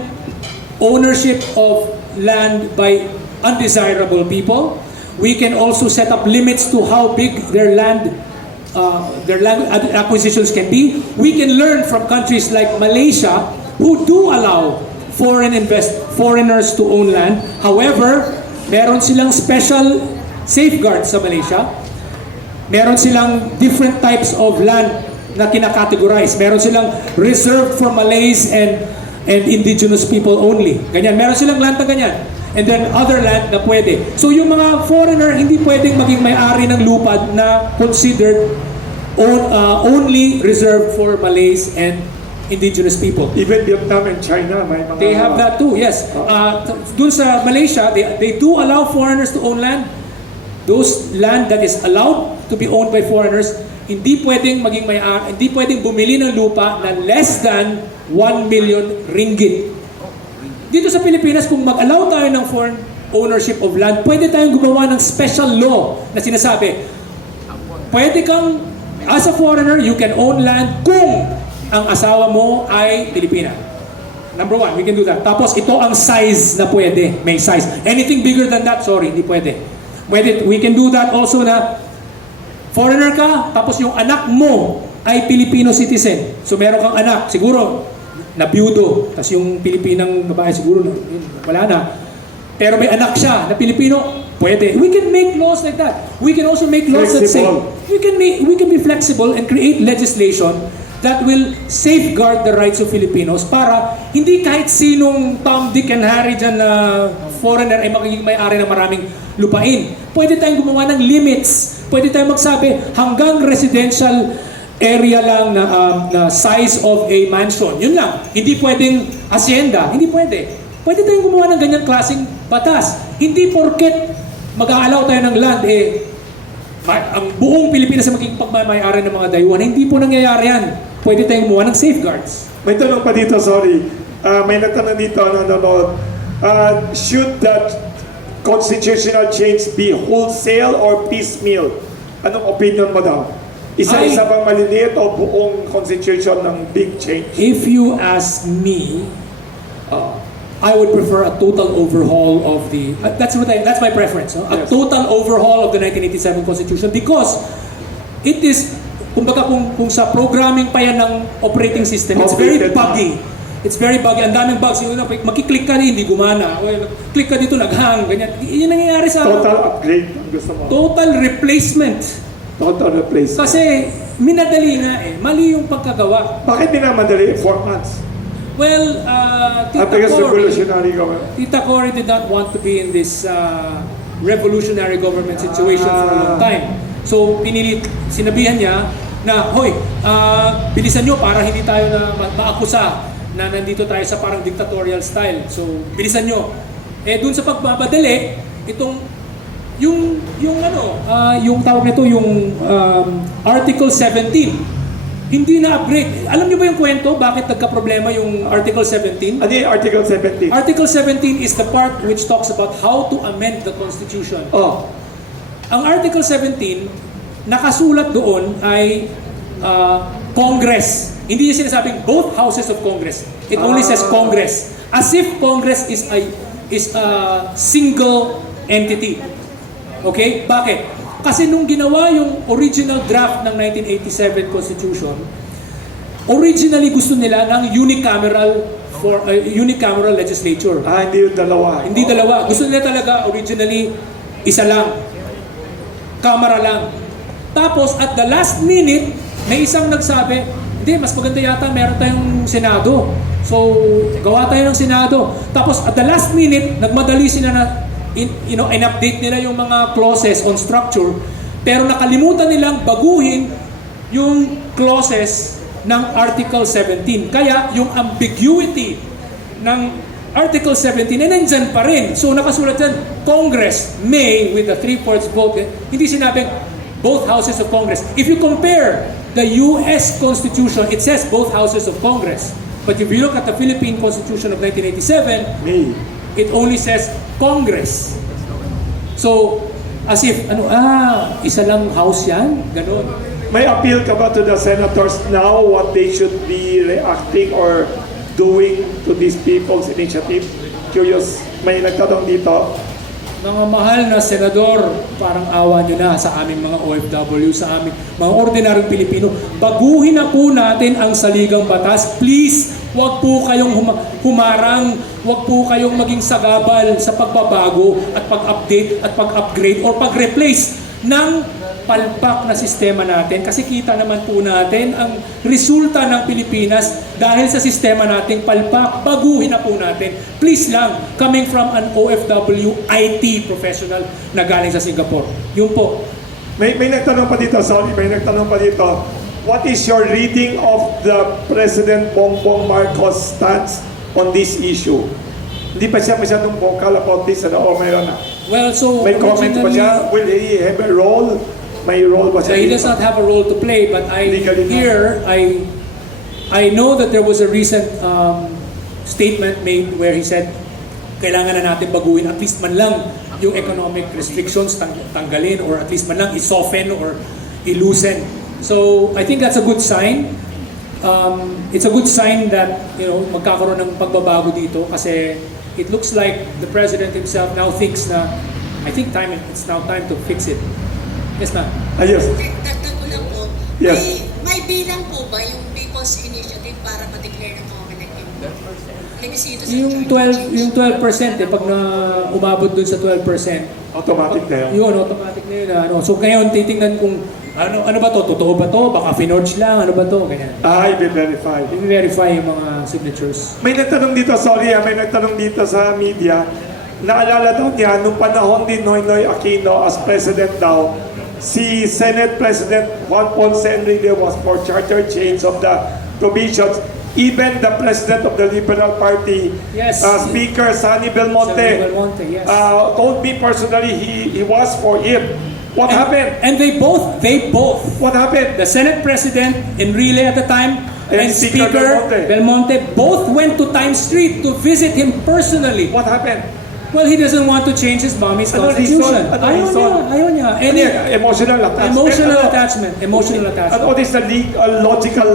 ownership of land by undesirable people. We can also set up limits to how big their land acquisitions can be. We can learn from countries like Malaysia who do allow foreigners to own land. However, meron silang special safeguards sa Malaysia. Meron silang different types of land na kinakategorize. Meron silang reserved for Malays and indigenous people only. Ganyan. Meron silang land na ganyan. And then other land na pwede. So yung mga foreigner, hindi pwedeng maging may-ari ng lupa na considered only reserved for Malays and indigenous people. Even Vietnam and China, may mga... They have that too, yes. Dun sa Malaysia, they do allow foreigners to own land. Those land that is allowed to be owned by foreigners, hindi pwedeng hindi pwedeng bumili ng lupa na less than 1 million ringgit. Dito sa Pilipinas, kung mag-allow tayo ng foreign ownership of land, pwede tayong gumawa ng special law na sinasabi, pwede kang, as a foreigner, you can own land kung ang asawa mo ay Pilipina. Number one, we can do that. Tapos ito ang size na pwede. May size. Anything bigger than that, sorry, hindi pwede. We can do that also na foreigner ka, tapos yung anak mo ay Filipino citizen. So meron kang anak, siguro nabiyudo, tapos yung Pilipinang babae siguro wala na. Pero may anak siya na Pilipino, pwede. We can make laws like that. We can also make laws that say we can be flexible and create legislation that will safeguard the rights of Filipinos para hindi kahit sinong Tom, Dick, and Harry dyan na foreigner ay magiging may-ari ng maraming lupain. Pwede tayong gumawa ng limits. Pwede tayong magsabi hanggang residential area lang na size of a mansion. Yun lang. Hindi pwedeng hacienda. Hindi pwede. Pwede tayong gumawa ng ganyang klaseng batas. Hindi porket mag-aalaw tayo ng land, ang buong Pilipinas ay magiging pagmamayari ng mga dayuhan. Hindi po nangyayari yan. Pwede tayong gumawa ng safeguards. May tanong pa dito, sorry. May nagtanong dito, nanonood. Should that constitutional change be wholesale or piecemeal? Anong opinion mo daw? Isa-isa bang maliliit o buong constitution ng big change? If you ask me, I would prefer a total overhaul of the... that's my preference. No? A total overhaul of the 1987 Constitution because it is, kumbaga kung sa programming pa yan ng operating system, it's very buggy. It's very buggy. Ang daming bugs. Yung makiklik ka rin, hindi gumana. O, click ka dito, naghang. Ganyan. Yun nangyayari sa... Total upgrade ang gusto mo. Total replacement. Total replacement. Kasi minadali nga Mali yung pagkagawa. Bakit minamadali 4 months? Well, Tita Cory did not want to be in this revolutionary government situation for a long time. So, sinabihan niya na, hoy, bilisan nyo para hindi tayo na maakusa na nandito tayo sa parang dictatorial style. So, bilisan nyo. Dun sa pagbabadali, yung tawag nito, yung Article 17, hindi na upgrade. Alam niyo ba yung kwento? Bakit nagka-problema yung Article 17? Ano yung Article 17? Article 17 is the part which talks about how to amend the Constitution. Ang Article 17, nakasulat doon ay Congress. Hindi niya sinasabing both houses of Congress. It only says Congress. As if Congress is a single entity. Okay? Bakit? Kasi nung ginawa yung original draft ng 1987 Constitution, originally gusto nila ng unicameral legislature. Hindi yung dalawa. Hindi dalawa. Gusto nila talaga originally isa lang. Kamara lang. Tapos at the last minute, may isang nagsabi, hindi, mas maganda yata meron tayong Senado. So, gawa tayo ng Senado. Tapos at the last minute, nagmadali sila na in-update nila yung mga clauses on structure, pero nakalimutan nilang baguhin yung clauses ng Article 17. Kaya yung ambiguity ng Article 17 ay nandyan pa rin. So nakasulat dyan, Congress may with a 3/4 vote. Hindi sinabing both houses of Congress. If you compare the US Constitution, it says both houses of Congress. But if you look at the Philippine Constitution of 1987, Me. it only says Congress. So, as if, isa lang house yan? Ganon. May appeal ka ba to the senators now what they should be reacting or doing to these people's initiative? Curious, may nagtanong dito. Mga mahal na senador, parang awa nyo na sa aming mga OFW, sa aming mga ordinaryong Pilipino. Baguhin na po natin ang saligang batas. Please, wag po kayong humarang, wag po kayong maging sagabal sa pagbabago at pag-update at pag-upgrade or pag-replace ng palpak na sistema natin. Kasi kita naman po natin ang resulta ng Pilipinas dahil sa sistema nating palpak. Baguhin na po natin. Please lang, coming from an OFW IT professional na galing sa Singapore. Yun po. May nagtanong pa dito, sorry, may nagtanong pa dito. What is your reading of the President Bongbong Marcos stance on this issue? Hindi pa siya masyadong vocal about this, o mayroon na? Well, so May comment pa siya? Will he have a role? May role ba siya He dito? does not have a role to play, but Legally not. I know that there was a recent statement made where he said, kailangan na natin baguhin at least man lang yung economic restrictions tanggalin or at least man lang i-soften or i-loosen. So I think that's a good sign. It's a good sign that magkakaroon ng pagbabago dito kasi it looks like the president himself now thinks na it's now time to fix it. Yes, ma'am. Ayos. Dagdag ko lang po, Yes. may bilang po ba yung People's Initiative para ma-declare ng Comelec yung plebiscito sa Yung charter 12, change? pag na umabot dun sa 12%, Automatic na yun. yun, automatic na yun. So ngayon, titingnan kung ano ba to? Totoo ba to? Baka finorge lang? Ano ba to? Ganyan. I-verify. I-verify yung mga signatures. May nagtanong dito, sorry may nagtanong dito sa media. Naalala daw niya, nung panahon ni Noynoy Aquino as president daw, si Senate President Juan Ponce Enrile was for charter change of the provisions. Even the President of the Liberal Party, Yes. Speaker Sonny Belmonte, Sonny Belmonte, yes. told me personally he was for it. What happened? And they both, What happened? the Senate President, Enrile at the time, And and Speaker Speaker Belmonte, both went to Times Street to visit him personally. What happened? Well, he doesn't want to change his mommy's Ano constitution. reason? Ano reason? Ayaw niya. Ano yan? Emotional attachment? Emotional Ano? attachment. Emotional attachment. What is the logical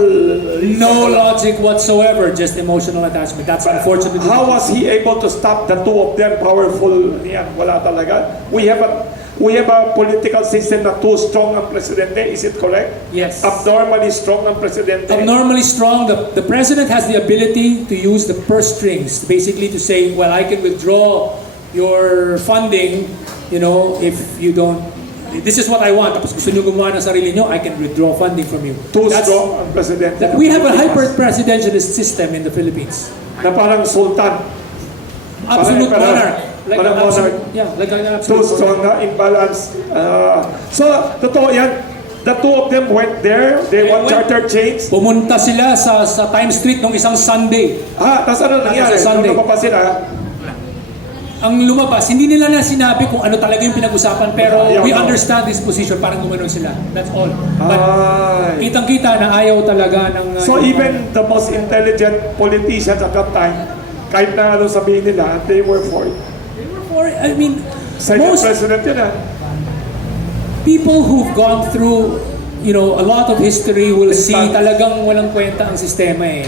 reason? No logic whatsoever, just emotional attachment. That's unfortunately. How was he able to stop the two of them powerful? Yan, wala talaga. We have a political system na too strong ang presidente. Is it correct? Yes. Abnormally strong ang presidente. Abnormally strong. The president has the ability to use the purse strings, basically to say, well, I can withdraw your funding, if you don't. This is what I want. Tapos gusto nyo gumawa ng sarili nyo, I can withdraw funding from you. Too strong ang presidente. We have a hyper-presidentialist system in the Philippines. Na parang sultan. Absolute Parang- monarch. parang monarch. Like an Too absolute strong monarch. na imbalance. So, totoo yan. The two of them went there. They want charter change. Pumunta sila sa Times Street nung isang Sunday. Tapos ano nangyari? Sa Sunday. Nung pa sila, Ang lumabas, hindi nila na sinabi kung ano talaga yung pinag-usapan, pero Ayaw we daw. understand this position, parang gumanon sila. That's all. But ay. kitang-kita na ayaw talaga ng... So even the most intelligent politicians at that time, kahit na ano sabihin nila, they were for it. They were for it. I mean, Senate most President yun people who've gone through, a lot of history will see talagang walang kwenta ang sistema eh.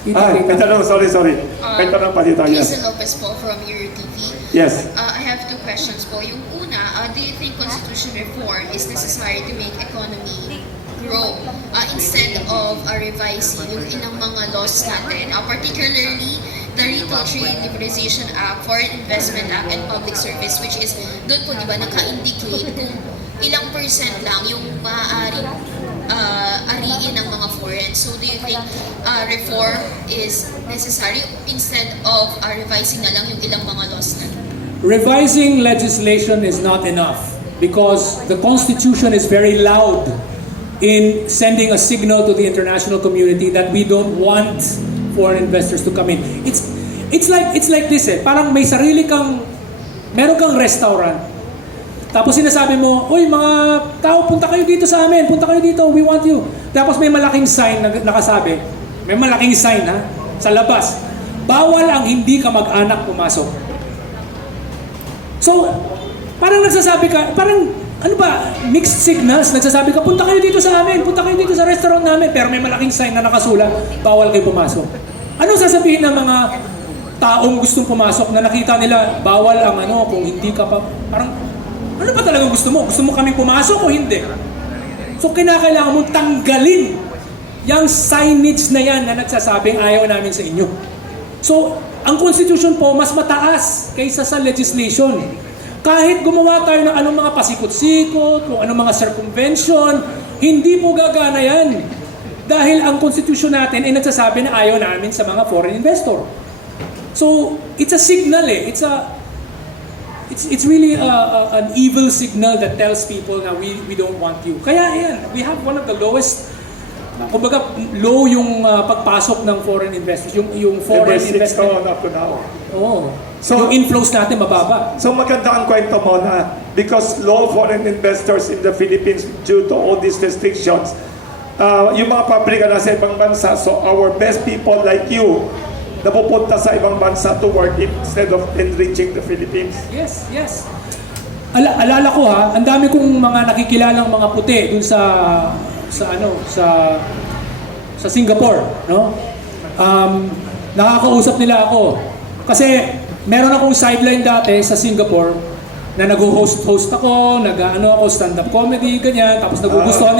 May tanong, sorry. May tanong pa dito, yes. Jason Lopez po from EuroTV. Yes. I have two questions po. Yung una, do you think constitution reform is necessary to make economy grow instead of revising yung ilang mga laws natin, particularly the Retail Trade Liberalization Act, Foreign Investment Act, and Public Service, which is doon po, di ba, naka-indicate kung ilang percent lang yung maaaring ariin ng mga foreign. So do you think reform is necessary instead of revising na lang yung ilang mga laws na? Revising legislation is not enough because the Constitution is very loud. in sending a signal to the international community that we don't want foreign investors to come in. It's like this parang meron kang restaurant. Tapos sinasabi mo, "Uy, mga tao, punta kayo dito sa amin, punta kayo dito, we want you." Tapos may malaking sign na nakasabi, may malaking sign sa labas, bawal ang hindi ka mag-anak pumasok. So, parang nagsasabi ka, mixed signals, nagsasabi ka, punta kayo dito sa amin, punta kayo dito sa restaurant namin, pero may malaking sign na nakasulat, bawal kayo pumasok. Ano sasabihin ng mga taong gustong pumasok na nakita nila, bawal ang kung hindi ka pa, parang, ano ba talagang gusto mo? Gusto mo kaming pumasok o hindi? So, kinakailangan mong tanggalin yung signage na yan na nagsasabing ayaw namin sa inyo. So, ang Constitution po, mas mataas kaysa sa legislation. Kahit gumawa tayo ng anong mga pasikot-sikot, kung anong mga circumvention, hindi po gagana yan. Dahil ang Constitution natin ay nagsasabi na ayaw namin sa mga foreign investor. So, it's a signal It's really an evil signal that tells people na we don't want you. Kaya yan, we have one of the lowest, kumbaga low yung pagpasok ng foreign investors, yung foreign investment. Up to now. Oo. So, yung inflows natin mababa. So maganda ang kwento mo na because low foreign investors in the Philippines due to all these restrictions, yung mga pabrika nasa ibang bansa, so our best people like you, napupunta sa ibang bansa to work instead of enriching the Philippines. Yes. Alala ko ang dami kong mga nakikilalang mga puti dun sa Singapore, no? Nakakausap nila ako. Kasi meron akong sideline dati sa Singapore na nag-host ako, ako stand-up comedy, ganyan. Tapos nagugustuhan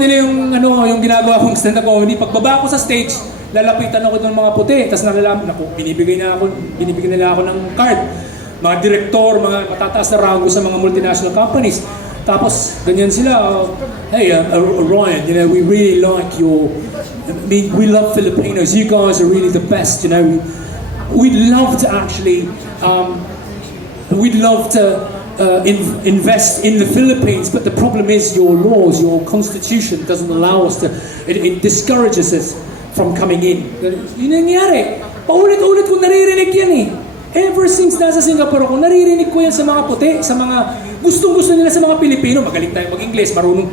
nila yung yung ginagawa kong stand-up comedy. Pagbaba ko sa stage, lalapitan ako ng mga puti. Tapos nalalaman ako, binibigyan nila ako ng card. Mga direktor, mga matataas na rango sa mga multinational companies. Tapos ganyan sila, "Hey, Ryan, we really like we love Filipinos. You guys are really the best, We'd love to actually, invest in the Philippines, but the problem is your laws, your constitution doesn't allow us to, it discourages us from coming in." Yun ang nangyari. Paulit-ulit ko naririnig yan Ever since nasa Singapore ako, naririnig ko yan sa mga puti, sa mga gustong-gusto nila sa mga Pilipino. Magaling tayo mag-English, marunong.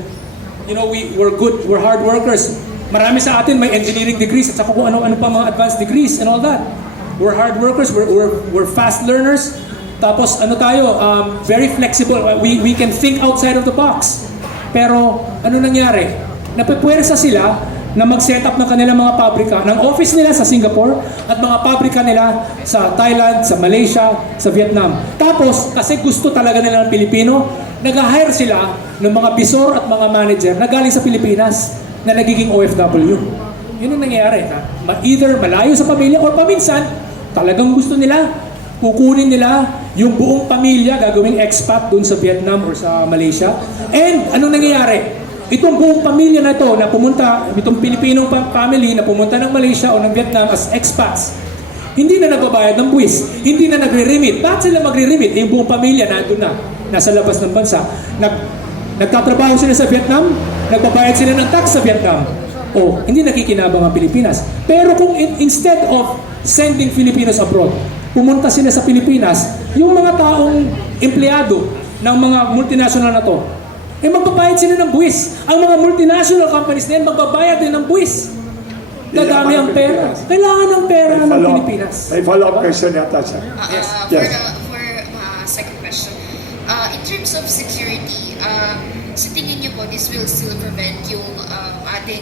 We're good, we're hard workers. Marami sa atin may engineering degrees at saka kung ano-ano pa mga advanced degrees and all that. We're hard workers, we're fast learners. Tapos very flexible. We can think outside of the box. Pero ano nangyari? Napipwersa sila na mag-set up ng kanilang mga pabrika, ng office nila sa Singapore at mga pabrika nila sa Thailand, sa Malaysia, sa Vietnam. Tapos, kasi gusto talaga nila ng Pilipino, nag-hire sila ng mga bisor at mga manager na galing sa Pilipinas na nagiging OFW. Yun ang nangyayari. Either malayo sa pamilya or paminsan, talagang gusto nila, kukunin nila yung buong pamilya, gagawing expat dun sa Vietnam or sa Malaysia. And anong nangyayari? Itong buong pamilya na ito na pumunta, itong Pilipinong family na pumunta ng Malaysia o ng Vietnam as expats, hindi na nagbabayad ng buwis, hindi na nagre-remit. Bakit sila magre-remit? Yung buong pamilya nandun na, nasa labas ng bansa. Nagtatrabaho sila sa Vietnam, nagbabayad sila ng tax sa Vietnam. Hindi nakikinabang ang Pilipinas. Pero kung instead of sending Filipinos abroad, pumunta sila sa Pilipinas, yung mga taong empleyado ng mga multinational na to, magbabayad sila ng buwis. Ang mga multinational companies na yan, magbabayad din ng buwis. Dadami ang pera. Kailangan ng pera ng Pilipinas. May follow-up question yata siya. Yes. For second question, in terms of security, sa tingin niyo po, this will still prevent yung ating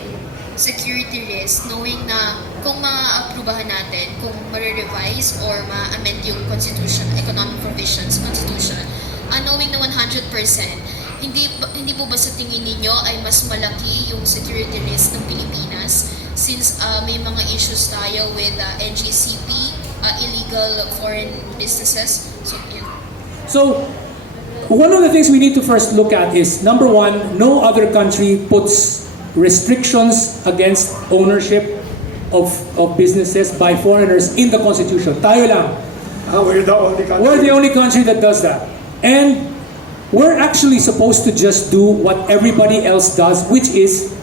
security risk, knowing na kung ma-aprubahan natin, kung ma-revise or ma-amend yung constitution, economic provisions, constitution, knowing na 100%, hindi po ba sa tingin ninyo ay mas malaki yung security risk ng Pilipinas since may mga issues tayo with NGCP, illegal foreign businesses? So, one of the things we need to first look at is, number one, no other country puts restrictions against ownership of businesses by foreigners in the Constitution. Tayo lang. We're the only country. We're the only country that does that. And we're actually supposed to just do what everybody else does, which is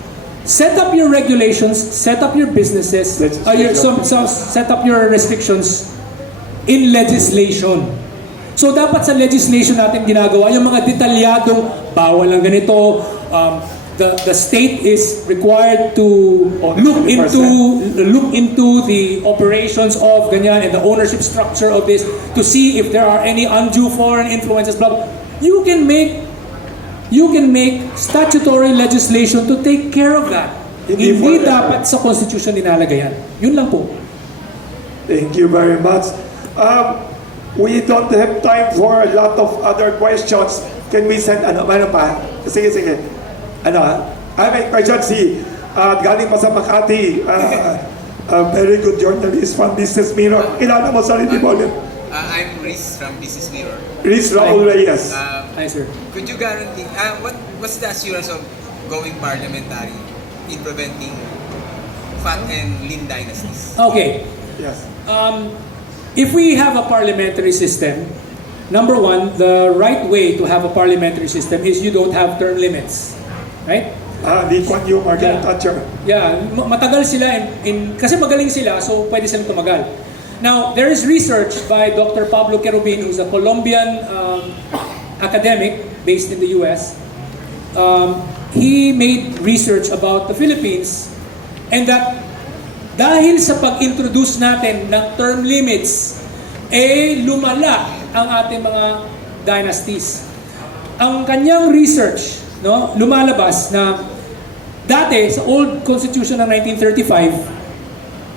set up your regulations, set up your businesses, set up your restrictions in legislation. So dapat sa legislation natin ginagawa yung mga detalyadong bawal ng ganito, the state is required to look into the operations of ganyan and the ownership structure of this to see if there are any undue foreign influences. Blah. You can make statutory legislation to take care of that. Hindi dapat sa constitution nilalagay yan. Yun lang po. Thank you very much. We don't have time for a lot of other questions. Can we send, ano pa? Sige. May question galing pa sa Makati, a very good journalist from Business Mirror. Kilala mo sarili mo ulit? I'm Riz from Business Mirror. Riz Raul Reyes. Hi, sir. Could you guarantee, what's the assurance of going parliamentary in preventing fat and lean dynasties? Okay. Yes. If we have a parliamentary system, number one, the right way to have a parliamentary system is you don't have term limits. Right? Lee Kuan Yew, Margaret Thatcher. Yeah, matagal sila kasi magaling sila, so pwede silang tumagal. Now, there is research by Dr. Pablo Querubin, who's a Colombian academic based in the US. He made research about the Philippines, and that dahil sa pag-introduce natin ng term limits, lumala ang ating mga dynasties. Ang kanyang research, lumalabas na dati sa old constitution ng 1935,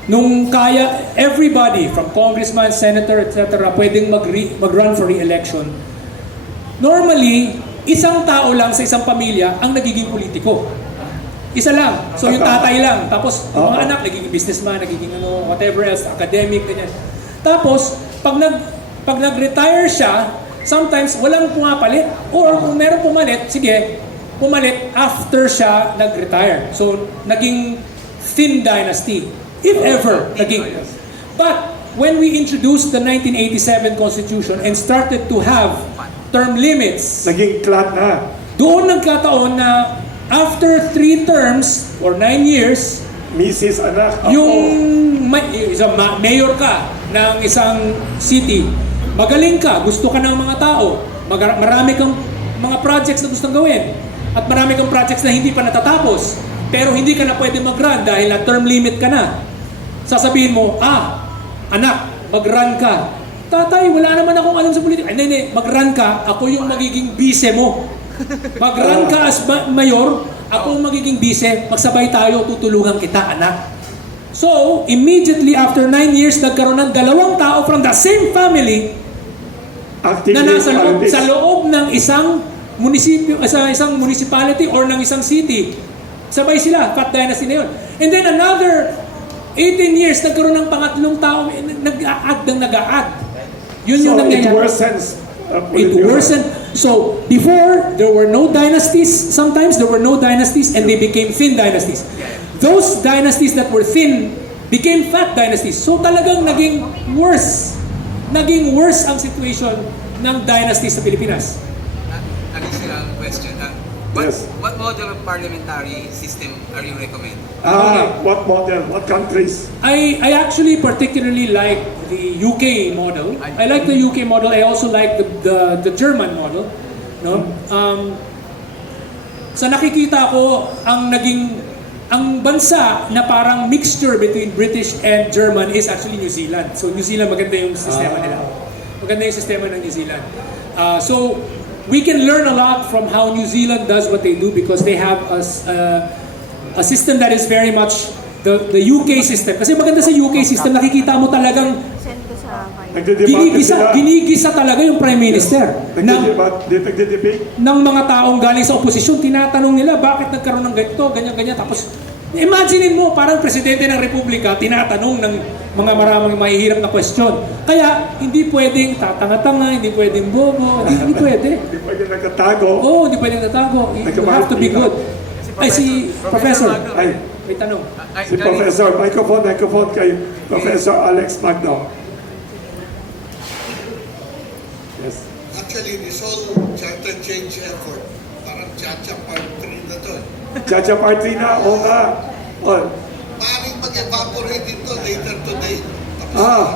nung kaya everybody from congressman, senator, etc. pwedeng mag-run for re-election, normally isang tao lang sa isang pamilya ang nagiging politiko. Isa lang. So yung tatay lang. Tapos yung mga anak nagiging businessman, nagiging whatever else, academic, ganyan. Tapos pag nag-retire siya, sometimes walang pumapalit, or kung meron pumalit after siya nag-retire. So, naging thin dynasty. If ever, naging. But, when we introduced the 1987 Constitution and started to have term limits, Naging clan na. doon nagkataon na after 3 terms or 9 years, Mrs. Anak. yung isang mayor ka ng isang city, magaling ka, gusto ka ng mga tao, marami kang mga projects na gustong gawin, at marami kang projects na hindi pa natatapos, pero hindi ka na pwede mag-run dahil na term limit ka na. Sasabihin mo, anak, mag-run ka. Tatay, wala naman akong alam sa politika. Hindi, mag-run ka, ako yung magiging bise mo. Mag-run ka as mayor, ako yung magiging bise, magsabay tayo, tutulungan kita, anak. So, immediately after 9 years, nagkaroon ng 2 tao from the same family na nasa sa loob ng isang munisipyo, isang municipality or ng isang city. Sabay sila, fat dynasty na yun. And then another 18 years, nagkaroon ng pangatlong tao, nag-a-add. Yun yung nangyayari. It worsens. It worsened. So, before, there were no dynasties. Sometimes there were no dynasties and they became thin dynasties. Those dynasties that were thin became fat dynasties. So, talagang naging worse. Naging worse ang situation ng dynasties sa Pilipinas. Additional question. What model of parliamentary system are you recommending? What model? What countries? I actually particularly like the UK model. I like the UK model. I also like the German model. No? Sa nakikita ko, ang bansa na parang mixture between British and German is actually New Zealand. So New Zealand, maganda yung sistema nila. Maganda yung sistema ng New Zealand. So we can learn a lot from how New Zealand does what they do because they have a system that is very much the UK system. Kasi maganda sa UK system, nakikita mo talagang ginigisa talaga yung Prime Minister ng mga taong galing sa oposisyon. Tinatanong nila, bakit nagkaroon ng ganito, ganyan-ganyan. Tapos, imagine mo, parang Presidente ng Republika, tinatanong ng mga maraming mahihirap na question. Kaya, hindi pwedeng tatanga-tanga, hindi pwedeng bobo, hindi pwede. Hindi pwedeng nagtatago. Oo, hindi pwedeng nagtatago. You have to be good. Ay, si Professor. Ay, may tanong. si Professor. Microphone kay Professor Alex Magno. Yes. Actually, this whole charter charter change effort. Parang Chacha Part 3 na to. Chacha Party na, oo nga. Oh. Maaaring mag-evaporate ito later today. Tapos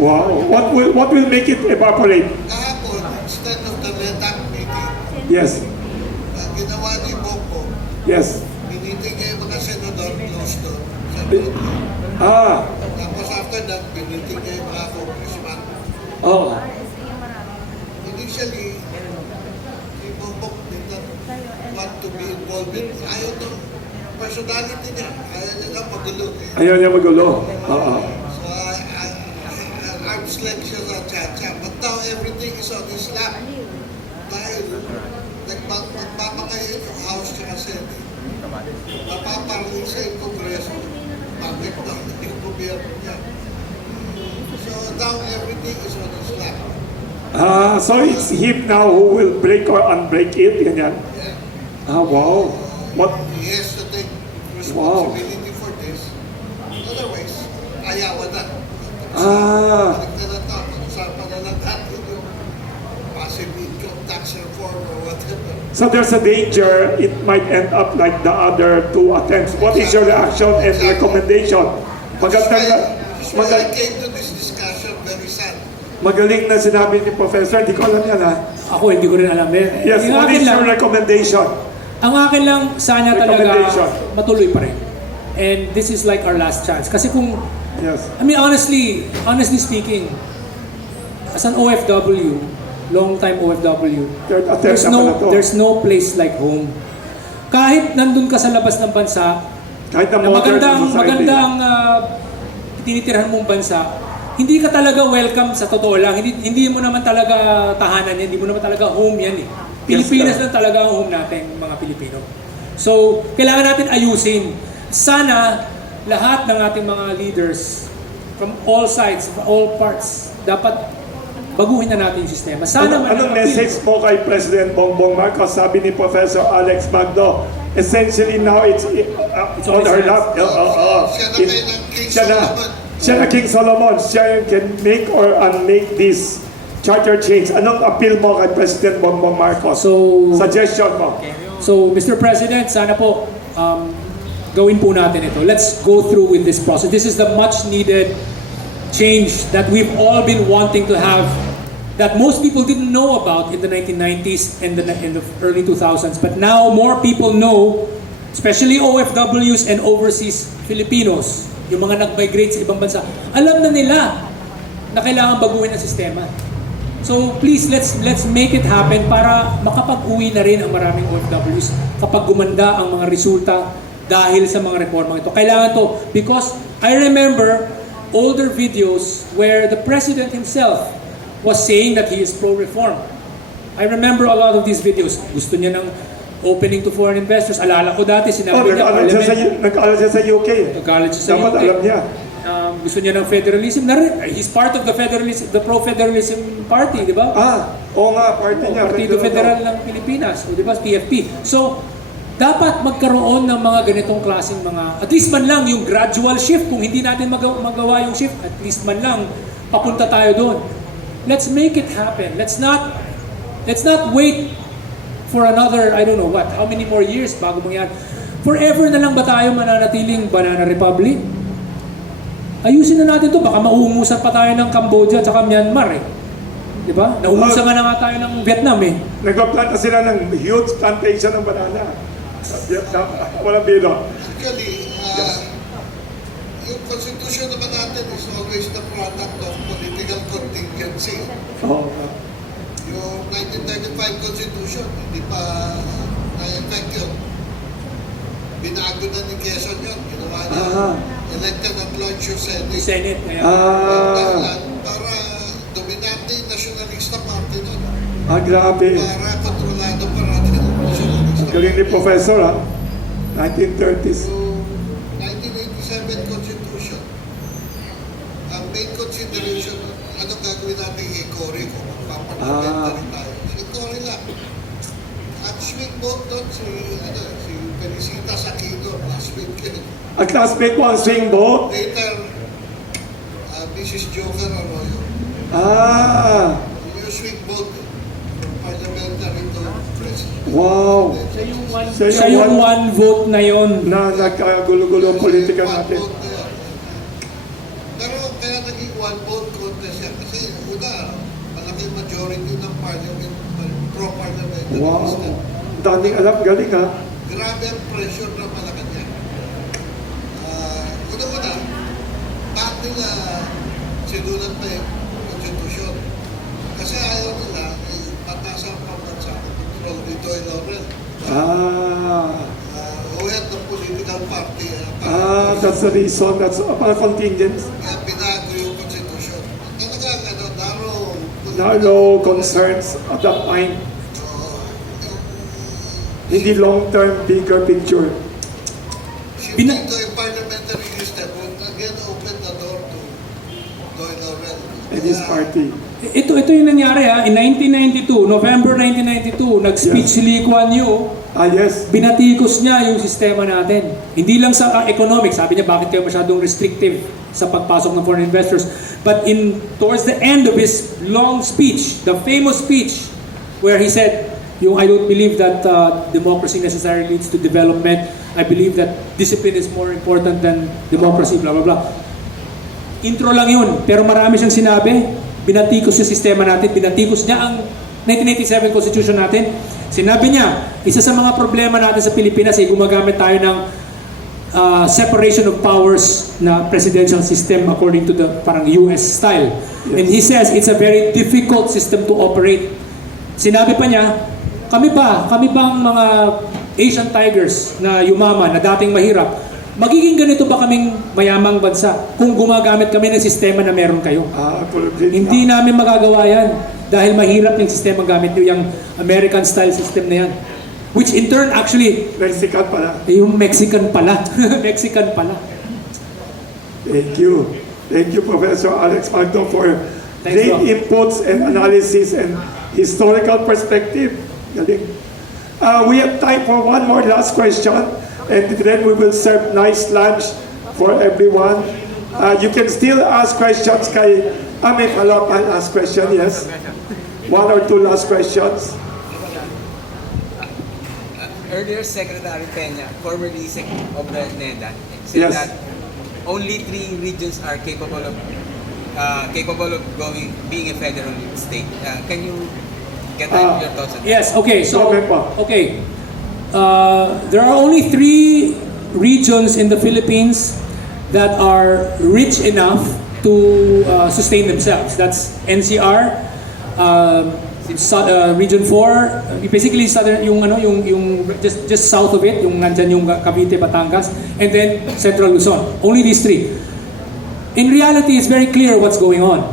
Wow. What will make it evaporate? kahapon, instead of the LEDAC meeting, Yes. ginawa ni Bongo, Yes. biniting niya yung mga senador close doon sa meeting. Tapos after that, biniting niya yung mga congressman. Oh. Initially, si Bongbong did not want to be involved in, ayaw ng personality niya, ayaw niya lang magulo. Ayaw niya magulo. Oo. So, arm's length siya sa Chacha. But now, everything is on his lap. Dahil, nagpapakayin yung House tsaka Senate. Napaparalisa yung Kongreso. Bakit na yung gobyerno niya. So, now, everything is on his lap. So it's him now who will break or unbreak it, ganyan. Wow. What? He has to take responsibility for this. Otherwise, ayawan na. Balik na lang ito. Pag-usapan na lang natin yung passive income tax reform or whatever. So there's a danger it might end up like the other two attempts. What is your reaction and recommendation? I came to this discussion very sad. Magaling na sinabi ni Professor, hindi ko alam yan ha. Ako hindi ko rin alam. Yes, Yung what akin is lang, your recommendation? ang akin lang sana Recommendation. talaga matuloy pa rin. And this is like our last chance. Kasi kung, Yes. I mean honestly speaking, as an OFW, long time OFW, Third attempt na pala to. there's no place like home. Kahit nandun ka sa labas ng bansa, Kahit na na modern society. magandang tinitirhan mong bansa, hindi ka talaga welcome sa totoo lang. Hindi mo naman talaga tahanan yan, hindi mo naman talaga home yan eh. Pilipinas sir. lang talaga ang home natin, mga Pilipino. So, kailangan natin ayusin. Sana, lahat ng ating mga leaders, from all sides, from all parts, dapat baguhin na natin yung sistema. Sana Anong message mo kay President Bongbong Marcos? Sabi ni Professor Alex Magdo, essentially now it's on her lap. Siya na King Solomon. Siya yung can make or unmake this charter change. Anong appeal mo kay President Bongbong Marcos? Suggestion mo. So, Mr. President, sana po gawin po natin ito. Let's go through with this process. This is the much needed change that we've all been wanting to have, that most people didn't know about in the 1990s and in the early 2000s. But now more people know, especially OFWs and overseas Filipinos, yung mga nag-migrate sa ibang bansa, alam na nila na kailangan baguhin ang sistema. So please, let's make it happen para makapag-uwi na rin ang maraming OFWs kapag gumanda ang mga resulta dahil sa mga reformang ito. Kailangan to because I remember older videos where the President himself was saying that he is pro-reform. I remember a lot of these videos. Gusto niya ng opening to foreign investors. Alala ko dati, sinabi niya, Nag-aaral siya sa UK. nag-college siya sa Dapat UK. alam niya. Gusto niya ng federalism. He's part of the federalism, the pro-federalism party, di ba? Oo nga, party niya. Partido Federal ng Pilipinas, o di ba, PFP. So, dapat magkaroon ng mga ganitong klaseng mga, at least man lang yung gradual shift, kung hindi natin magawa yung shift, at least man lang, papunta tayo doon. Let's make it happen. Let's not wait for another, I don't know what, how many more years bago mangyari. Forever na lang ba tayo mananatiling Banana Republic? Ayusin na natin to, baka mauungusan pa tayo ng Cambodia at saka Myanmar eh. Di ba? Naungusan nga na nga tayo ng Vietnam eh. Nagpa-planta sila ng huge plantation ng banana. Walang bilo. Actually, yung constitution naman natin is always the product of political contingency. Yung 1935 constitution, hindi pa na-effect yun. Binago na ni Quezon yun. Ginawa niya. Elected at large yung Senate. Senate. Para dominante yung nationalista party doon. Grabe. Para kontrolado pa natin yung nationalista party. Galing ni Professor 1930s. Yung 1987 Constitution, ang main consideration, anong gagawin natin kay Cory kung magpaparlamenta rin tayo? Si Cory lang. At swing vote doon si Felicita Aquino, last week yun. Ang classmate mo ang swing vote? Later, Mrs. Joker Arroyo. Yung swing vote, parliamentary to Wow. Siya yung one vote na yon. Na nagkagulo-gulo ang politika natin. One vote na yun. Pero kaya naging one vote contest yan. Kasi una, malaking majority ng parliament, pro-parliamentary Wow. system. Daming alam, galing ha. Grabe ang pressure ng Malacanang. Una-una, bakit nila sinulat na yung konstitusyon? Kasi ayaw nila, pataas ang pambansa ng control dito ay Laurel. Who had the political party. That's the reason. That's a contingent. Kaya binago yung konstitusyon. Talagang No concerns at that time. Hindi long-term, bigger picture. Shifting to a parliamentary system would again open the door to Doy Laurel. And his party. Ito yung nangyari ha. In 1992, November 1992, nag-speech si Lee Kuan Yew. Yes. Binatikos niya yung sistema natin. Hindi lang sa economics. Sabi niya, bakit kayo masyadong restrictive sa pagpasok ng foreign investors? But towards the end of his long speech, the famous speech, where he said, I don't believe that democracy necessarily leads to development. I believe that discipline is more important than democracy, blah, blah, blah. Intro lang yun, pero marami siyang sinabi. Binatikos yung sistema natin, binatikos niya ang 1987 Constitution natin. Sinabi niya, isa sa mga problema natin sa Pilipinas ay gumagamit tayo ng separation of powers na presidential system according to the parang US style. And he says it's a very difficult system to operate. Sinabi pa niya, kami bang mga Asian tigers na yumaman, na dating mahirap, magiging ganito ba kaming mayamang bansa kung gumagamit kami ng sistema na meron kayo? Hindi namin magagawa yan dahil mahirap yung sistema gamit nyo, yung American style system na yan. Which in turn actually, Mexican pala. yung Mexican pala. Mexican pala. Thank you. Thank you, Professor Alex Magno, for Thanks, great Doc. inputs and analysis and historical perspective. Galing. We have time for one more last question, and then we will serve nice lunch for everyone. You can still ask questions kay may follow-up and ask question, yes? One or two last questions. Earlier, Secretary Peña, formerly of the NEDA, said Yes. that only 3 regions are capable of being a federal state. Can you get your thoughts on that? Yes, okay. So, Comment po. okay. There are only 3 regions in the Philippines that are rich enough to sustain themselves. That's NCR, Region 4, basically southern, yung just south of it, yung nandyan yung Cavite, Batangas, and then Central Luzon. Only these 3. In reality, it's very clear what's going on.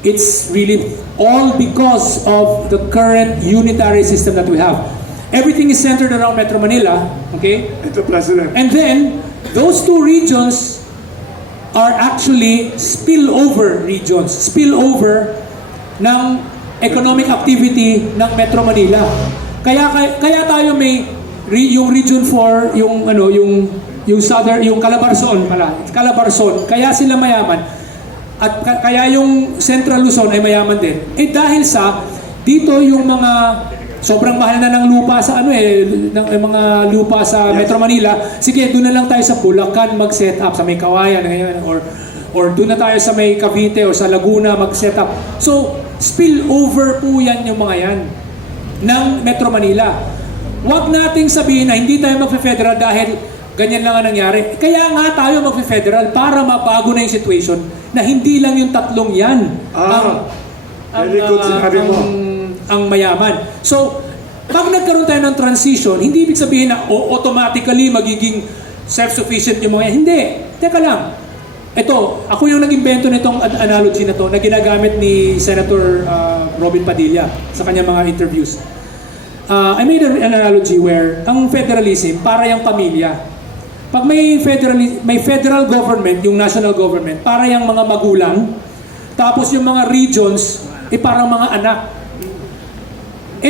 It's really all because of the current unitary system that we have. Everything is centered around Metro Manila, okay? Ito, President. And then, those 2 regions are actually spillover regions. Spillover ng economic activity ng Metro Manila. Kaya tayo may yung Region 4, yung southern, yung Calabarzon pala. Calabarzon, kaya sila mayaman. At kaya yung Central Luzon ay mayaman din. Dahil sa dito yung mga sobrang mahal na ng lupa sa mga lupa sa Metro Manila. Sige, doon na lang tayo sa Bulacan mag-set up, sa may Kawayan ngayon, or doon na tayo sa may Cavite o sa Laguna mag-set up. So, spillover po yan yung mga yan ng Metro Manila. Huwag nating sabihin na hindi tayo mag-federal dahil ganyan lang ang nangyari. Kaya nga tayo mag-federal para mabago na yung situation na hindi lang yung 3 yan very good sinabi mo. ang mayaman. So, pag nagkaroon tayo ng transition, hindi ibig sabihin na automatically magiging self-sufficient yung mga yan. Hindi. Teka lang. Ito, ako yung nag-invento nitong analogy na to na ginagamit ni Senator Robin Padilla sa kanyang mga interviews. I made an analogy where ang federalism para yung pamilya. Pag may federal government, yung national government, para yung mga magulang, tapos yung mga regions, parang mga anak.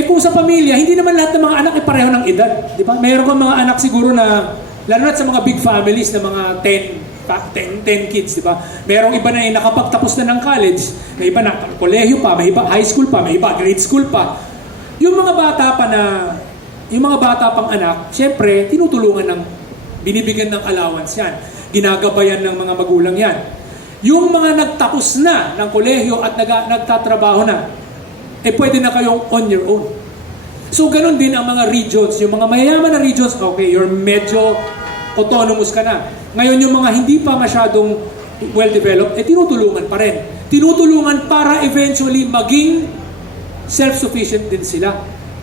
Kung sa pamilya, hindi naman lahat ng mga anak pareho ng edad. Di ba? Mayroon kang mga anak siguro na, lalo na sa mga big families na mga 10 kids, di ba? Merong iba na nakapagtapos na ng college, may iba na kolehiyo pa, may iba high school pa, may iba grade school pa. Yung mga bata pa na yung mga bata pang anak, syempre, tinutulungan ng, binibigyan ng allowance yan. Ginagabayan ng mga magulang yan. Yung mga nagtapos na ng kolehiyo at nagtatrabaho na, pwede na kayong on your own. So, ganun din ang mga regions. Yung mga mayayaman na regions, okay, you're medyo autonomous ka na. Ngayon, yung mga hindi pa masyadong well-developed, tinutulungan pa rin. Tinutulungan para eventually maging self-sufficient din sila.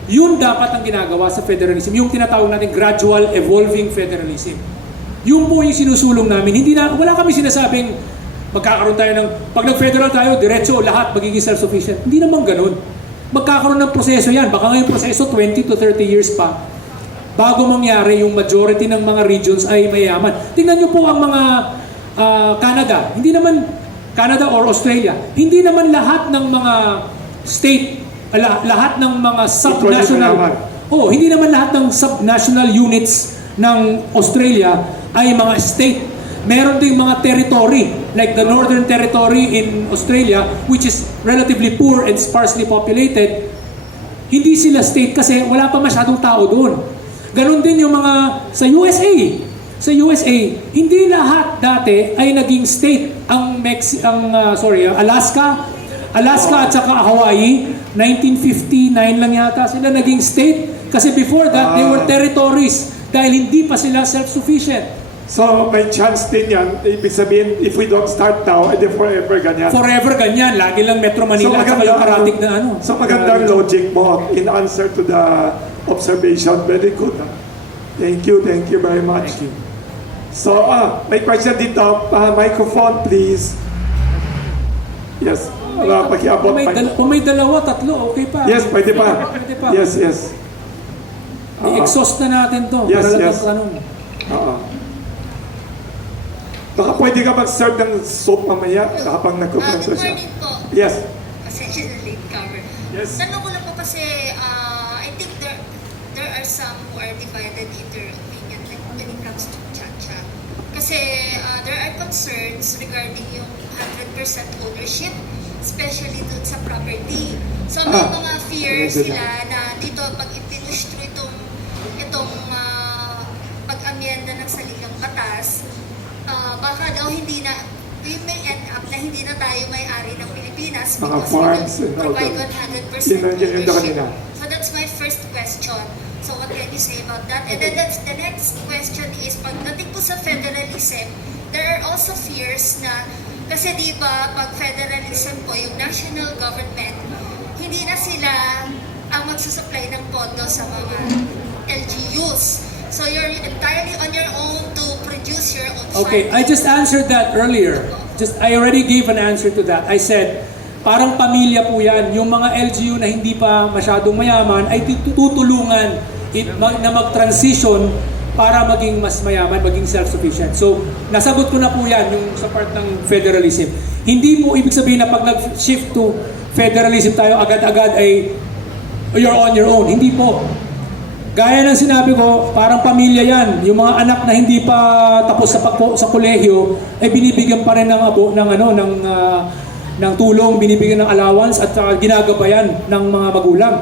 Yun dapat ang ginagawa sa federalism. Yung tinatawag natin gradual evolving federalism. Yun po yung sinusulong namin. Wala kami sinasabing magkakaroon tayo ng, pag nag-federal tayo, diretso lahat magiging self-sufficient. Hindi naman ganun. Magkakaroon ng proseso yan. Baka ngayong proseso 20 to 30 years pa bago mangyari yung majority ng mga regions ay mayaman. Tingnan nyo po ang mga Canada. Hindi naman Canada or Australia. Hindi naman lahat ng mga state, lahat ng mga subnational, hindi naman lahat ng subnational units ng Australia ay mga state. Meron ding mga territory, like the Northern Territory in Australia, which is relatively poor and sparsely populated. Hindi sila state kasi wala pa masyadong tao doon. Ganon din yung mga sa USA. Sa USA, hindi lahat dati ay naging state. Alaska at saka Hawaii, 1959 lang yata sila naging state. Kasi before that, they were territories dahil hindi pa sila self-sufficient. So, may chance din yan. Ibig sabihin, if we don't start now, edi forever ganyan. Forever ganyan. Lagi lang Metro Manila at saka yung karatig na ano. So, magandang logic mo in answer to the observation. Very good. Thank you very much. Thank you. So, may question dito. Microphone, please. Yes. Pakiabot. Kung may dalawa, tatlo, okay pa. Yes, pwede pa. Pwede pa. Yes. I-exhaust na natin to. Yes, para lang yes. tanong. Baka pwede ka mag-serve ng soup mamaya habang nagkukonferensya Good siya. morning po. Yes. Pasensya na late cover. Yes. Tanong ko lang po kasi, I think there are some who are divided in their opinion when it comes to Chacha. Kasi there are concerns regarding yung 100% ownership, especially dun sa property. So may mga fears sila na dito pag ipinush through itong pag-amyenda ng saligang batas, baka daw we may end up na hindi na tayo may-ari ng Pilipinas Mga because farms we and will all provide that. 100% Yun kanina. ownership. So that's my first question. So what can you say about that? And then the next question is, pagdating po sa federalism, there are also fears na, kasi di ba pag federalism po, yung national government, hindi na sila ang magsusupply ng pondo sa mga LGUs. So you're entirely on your own to produce your own Okay, funding. I just answered that earlier. I already gave an answer to that. I said, parang pamilya po yan. Yung mga LGU na hindi pa masyadong mayaman ay tutulungan na mag-transition para maging mas mayaman, maging self-sufficient. So, nasagot ko na po yan yung sa part ng federalism. Hindi po ibig sabihin na pag nag-shift to federalism tayo agad-agad ay you're on your own. Hindi po. Gaya ng sinabi ko, parang pamilya yan. Yung mga anak na hindi pa tapos sa kolehiyo ay binibigyan pa rin ng tulong, binibigyan ng allowance at ginagabayan ng mga magulang.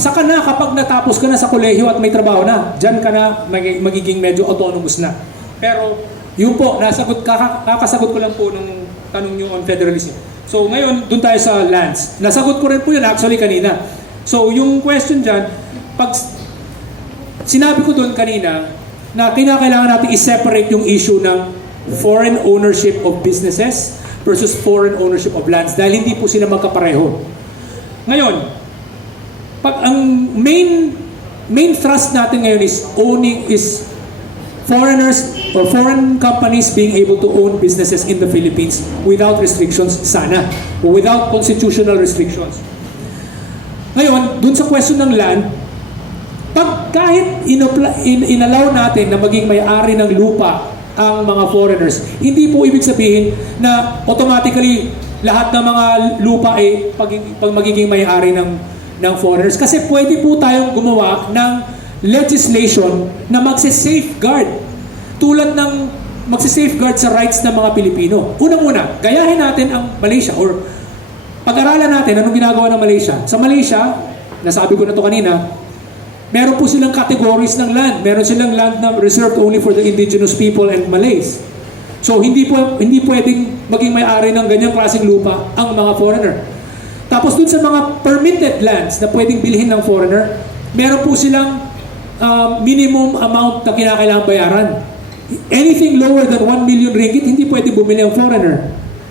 Saka na kapag natapos ka na sa kolehiyo at may trabaho na, dyan ka na magiging medyo autonomous na. Pero yun po, kakasagot ko lang po ng tanong nyo on federalism. So ngayon, dun tayo sa lands. Nasagot ko rin po yun actually kanina. So yung question dyan, pag sinabi ko doon kanina na kinakailangan natin i-separate yung issue ng foreign ownership of businesses versus foreign ownership of lands dahil hindi po sila magkapareho. Ngayon, pag ang main thrust natin ngayon is foreigners or foreign companies being able to own businesses in the Philippines without restrictions sana o without constitutional restrictions. Ngayon, dun sa question ng land, pag kahit inallow natin na maging may-ari ng lupa ang mga foreigners, hindi po ibig sabihin na automatically lahat ng mga lupa ay pag magiging may-ari ng foreigners. Kasi pwede po tayong gumawa ng legislation na magse-safeguard tulad ng magse-safeguard sa rights ng mga Pilipino. Unang-una, gayahin natin ang Malaysia or pag-aralan natin anong ginagawa ng Malaysia. Sa Malaysia, nasabi ko na to kanina, Meron po silang categories ng land. Meron silang land na reserved only for the indigenous people and Malays. So hindi pwedeng maging may-ari ng ganyang klaseng lupa ang mga foreigner. Tapos dun sa mga permitted lands na pwedeng bilhin ng foreigner, meron po silang minimum amount na kinakailangan bayaran. Anything lower than 1 million ringgit, hindi pwede bumili ang foreigner.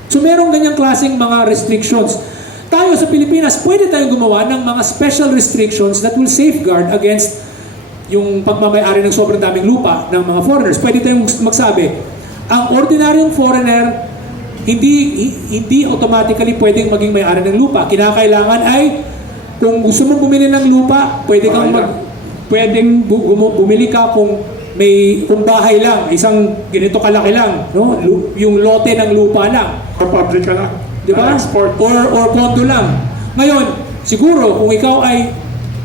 So merong ganyang klaseng mga restrictions. Tayo sa Pilipinas, pwede tayong gumawa ng mga special restrictions that will safeguard against yung pagmamayari ng sobrang daming lupa ng mga foreigners. Pwede tayong magsabi, ang ordinaryong foreigner, hindi automatically pwedeng maging may-ari ng lupa. Kinakailangan ay, kung gusto mong bumili ng lupa, pwedeng bumili ka kung bahay lang, isang ganito kalaki lang, no? Yung lote ng lupa lang. Pabrika lang. Diba? Export. Or condo lang. Ngayon, siguro kung ikaw ay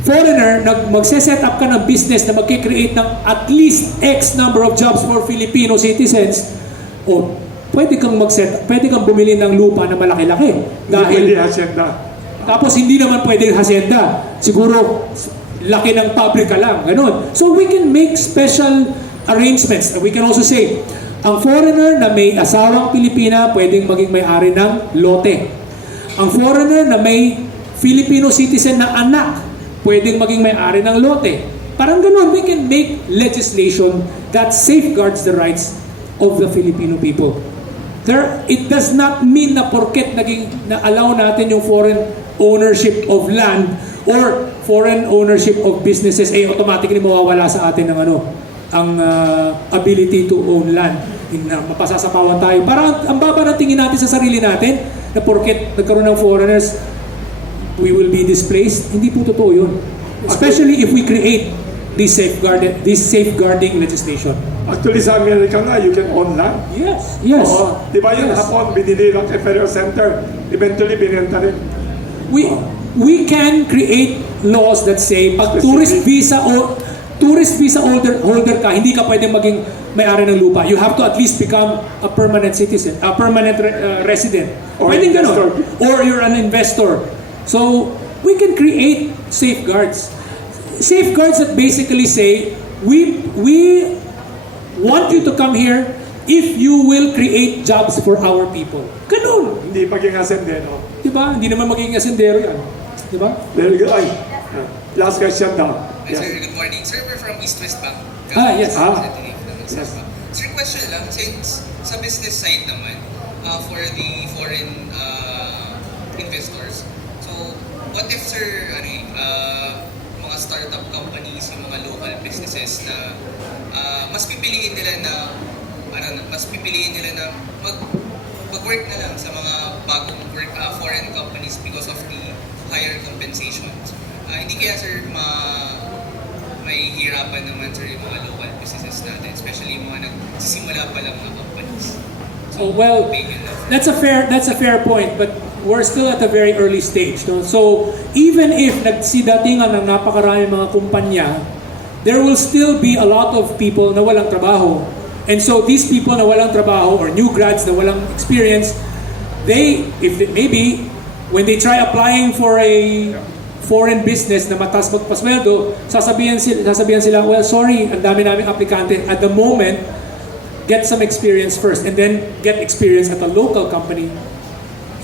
foreigner, magse-set up ka ng business na magkikreate ng at least X number of jobs for Filipino citizens, pwede kang bumili ng lupa na malaki-laki. Pwede hacienda. Tapos hindi naman pwede hacienda. Siguro, laki ng pabrika lang. Ganun. So we can make special arrangements. We can also say, ang foreigner na may asawang Pilipina pwedeng maging may-ari ng lote. Ang foreigner na may Filipino citizen na anak pwedeng maging may-ari ng lote. Parang ganun, we can make legislation that safeguards the rights of the Filipino people. It does not mean na porket na-allow natin yung foreign ownership of land or foreign ownership of businesses, automatically mawawala sa atin ng ang ability to own land. Mapasasapawan tayo. Parang ang baba ng tingin natin sa sarili natin na porket nagkaroon ng foreigners, we will be displaced. Hindi po totoo yun. Especially if we create this safeguarding legislation. Actually, sa Amerika nga, you can own land. Yes. Oo. Di ba yung hapon, binili lang kay Federal Center, eventually binenta rin. We can create laws that say pag tourist visa holder ka, hindi ka pwedeng maging may-ari ng lupa. You have to at least become a permanent citizen, a permanent resident. Or Pwedeng investor. ganon. Or you're an investor. So, we can create safeguards. Safeguards that basically say, we want you to come here if you will create jobs for our people. Ganon. Hindi maging hasendero. Diba? Hindi naman magiging asendero yan. Diba? Very good. Ay, last question daw. Sir, Yes. good morning. Sir, we're from East West Bank. Yes. Yes. Sir, question lang, since sa business side naman, for the foreign investors, so what if, sir, mga startup companies, yung mga local businesses na mas pipiliin nila na mag-work na lang sa mga bagong foreign companies because of the higher compensations. Hindi kaya, sir, may hirapan naman, sir, yung mga local businesses natin, especially yung mga nagsisimula pa lang na companies. So, well, that's a fair point, but we're still at a very early stage. No? So, even if nagsidatingan ng napakarami mga kumpanya, there will still be a lot of people na walang trabaho. And so, these people na walang trabaho or new grads na walang experience, maybe when they try applying for a foreign business na matas magpasweldo, sasabihan sila, well, sorry, ang dami naming aplikante. At the moment, get some experience first and then get experience at a local company.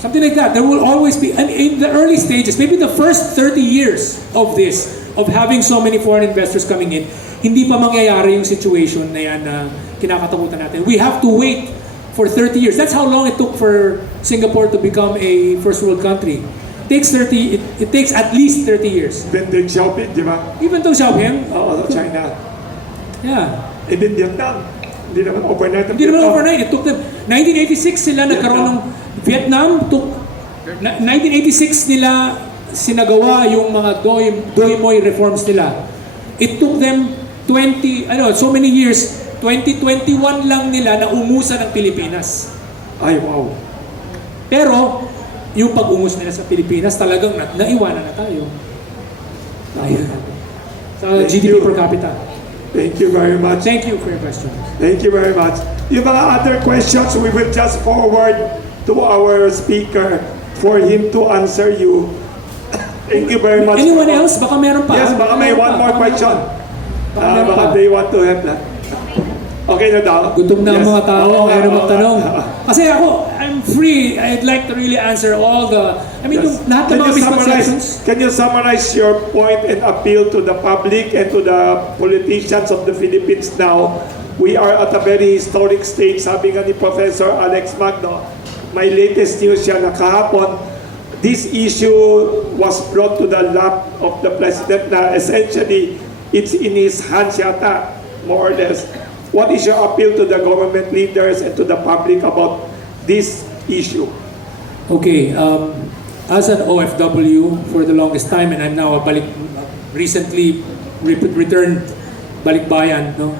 Something like that. There will always be, and in the early stages, maybe the first 30 years of this, of having so many foreign investors coming in, hindi pa mangyayari yung situation na yan na kinakatakutan natin. We have to wait for 30 years. That's how long it took for Singapore to become a first world country. It takes at least 30 years. Even Deng Xiaoping, di ba? Even Deng Xiaoping. Oo, China. Yeah. Even Vietnam. Hindi naman overnight. Hindi naman overnight. It took them, 1986 sila nagkaroon ng Vietnam. 1986 nila sinagawa yung mga Doi Moi reforms nila. It took them so many years. 2021 lang nila na umusa ng Pilipinas. Ay, wow. Pero, yung pag-umus nila sa Pilipinas, talagang naiwanan na tayo. Sa GDP per capita. Thank you very much. Thank you for your question. Thank you very much. Yung mga other questions, we will just forward to our speaker for him to answer you. Thank you very much. Anyone else? Baka meron pa. Yes, baka may one more question. meron Baka pa. they want to have that. Okay na daw? Gutom na ang Yes. mga tao, Oo, kaya na oo, magtanong. oo. Kasi ako, I'm free. I'd like to really answer all the, I mean, Yes. yung lahat ng mga misconceptions. Can you summarize your point and appeal to the public and to the politicians of the Philippines now? We are at a very historic stage. Sabi nga ni Professor Alex Magno, may latest news siya na kahapon, this issue was brought to the lap of the President na essentially it's in his hands yata, more or less. What is your appeal to the government leaders and to the public about this issue? Okay, as an OFW for the longest time, and I'm now a recently returned balikbayan, no?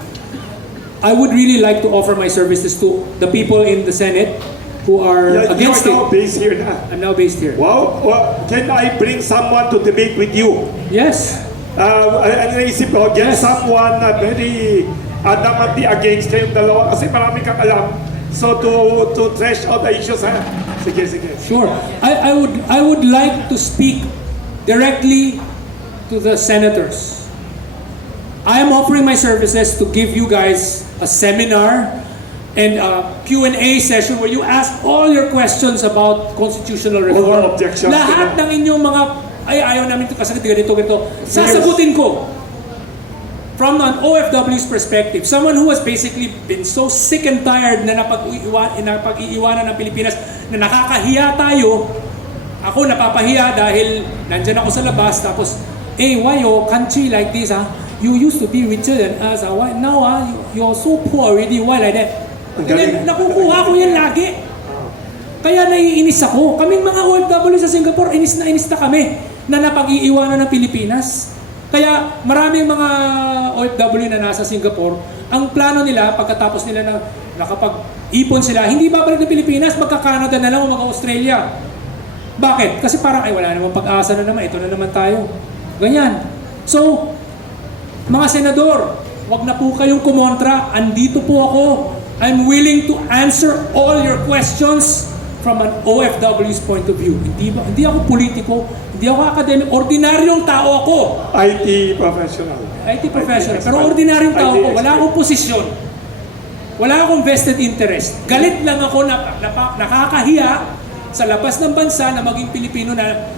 I would really like to offer my services to the people in the Senate who are against You're now it. based here na. I'm now based here. Wow, can I bring someone to debate with you? Yes. Ang naisip ko, get Yes. someone na very adamantly against kayong dalawa kasi marami kang alam. So to thresh out the issues, ha? Sige. Sure. I would like to speak directly to the senators. I am offering my services to give you guys a seminar and a Q&A session where you ask all your questions about constitutional reform. All objections. Lahat ng inyong mga ayaw namin ito kasi ganito. Sasagutin ko. From an OFW's perspective, someone who has basically been so sick and tired na napag-iiwanan ng Pilipinas na nakakahiya tayo, ako napapahiya dahil nandyan ako sa labas tapos, why your country like this, you used to be richer than us, why now you're so poor already, why like that? Kaya nakukuha ko yan lagi. Kaya naiinis ako. Kaming mga OFW sa Singapore, inis na kami na napag-iiwanan ng Pilipinas. Kaya maraming mga OFW na nasa Singapore, ang plano nila pagkatapos nila na nakapag-ipon sila, hindi babalik ng Pilipinas, magka-Canada na lang o magka-Australia. Bakit? Kasi parang wala namang pag-asa na naman, ito na naman tayo. Ganyan. So, mga senador, wag na po kayong kumontra. Andito po ako. I'm willing to answer all your questions from an OFW's point of view. Hindi ako politiko, hindi ako academic, ordinaryong tao ako. IT professional. IT professional. Pero ordinaryong tao ako, wala akong posisyon. Wala akong vested interest. Galit lang ako na nakakahiya sa labas ng bansa na maging Pilipino na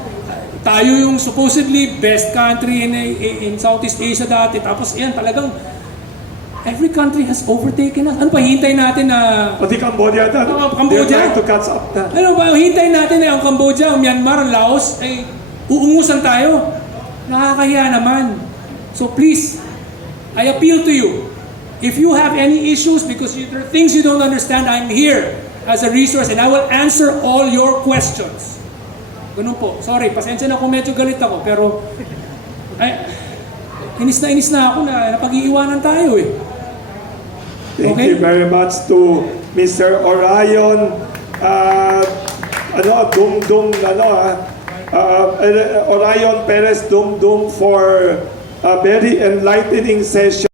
tayo yung supposedly best country in Southeast Asia dati. Tapos yan talagang every country has overtaken us. Ano pa, hintay natin na... Pati Cambodia na. Cambodia? They're trying to catch up na. Ano ba, hintay natin na ang Cambodia, ang Myanmar, ang Laos, ay uungusan tayo. Nakakahiya naman. So please, I appeal to you. If you have any issues because there are things you don't understand, I'm here as a resource and I will answer all your questions. Ganun po. Sorry, pasensya na kung medyo galit ako, pero inis na ako na napag-iiwanan tayo eh. Thank Okay. you very much to Mr. Orion. Orion Perez Dumdum for a very enlightening session.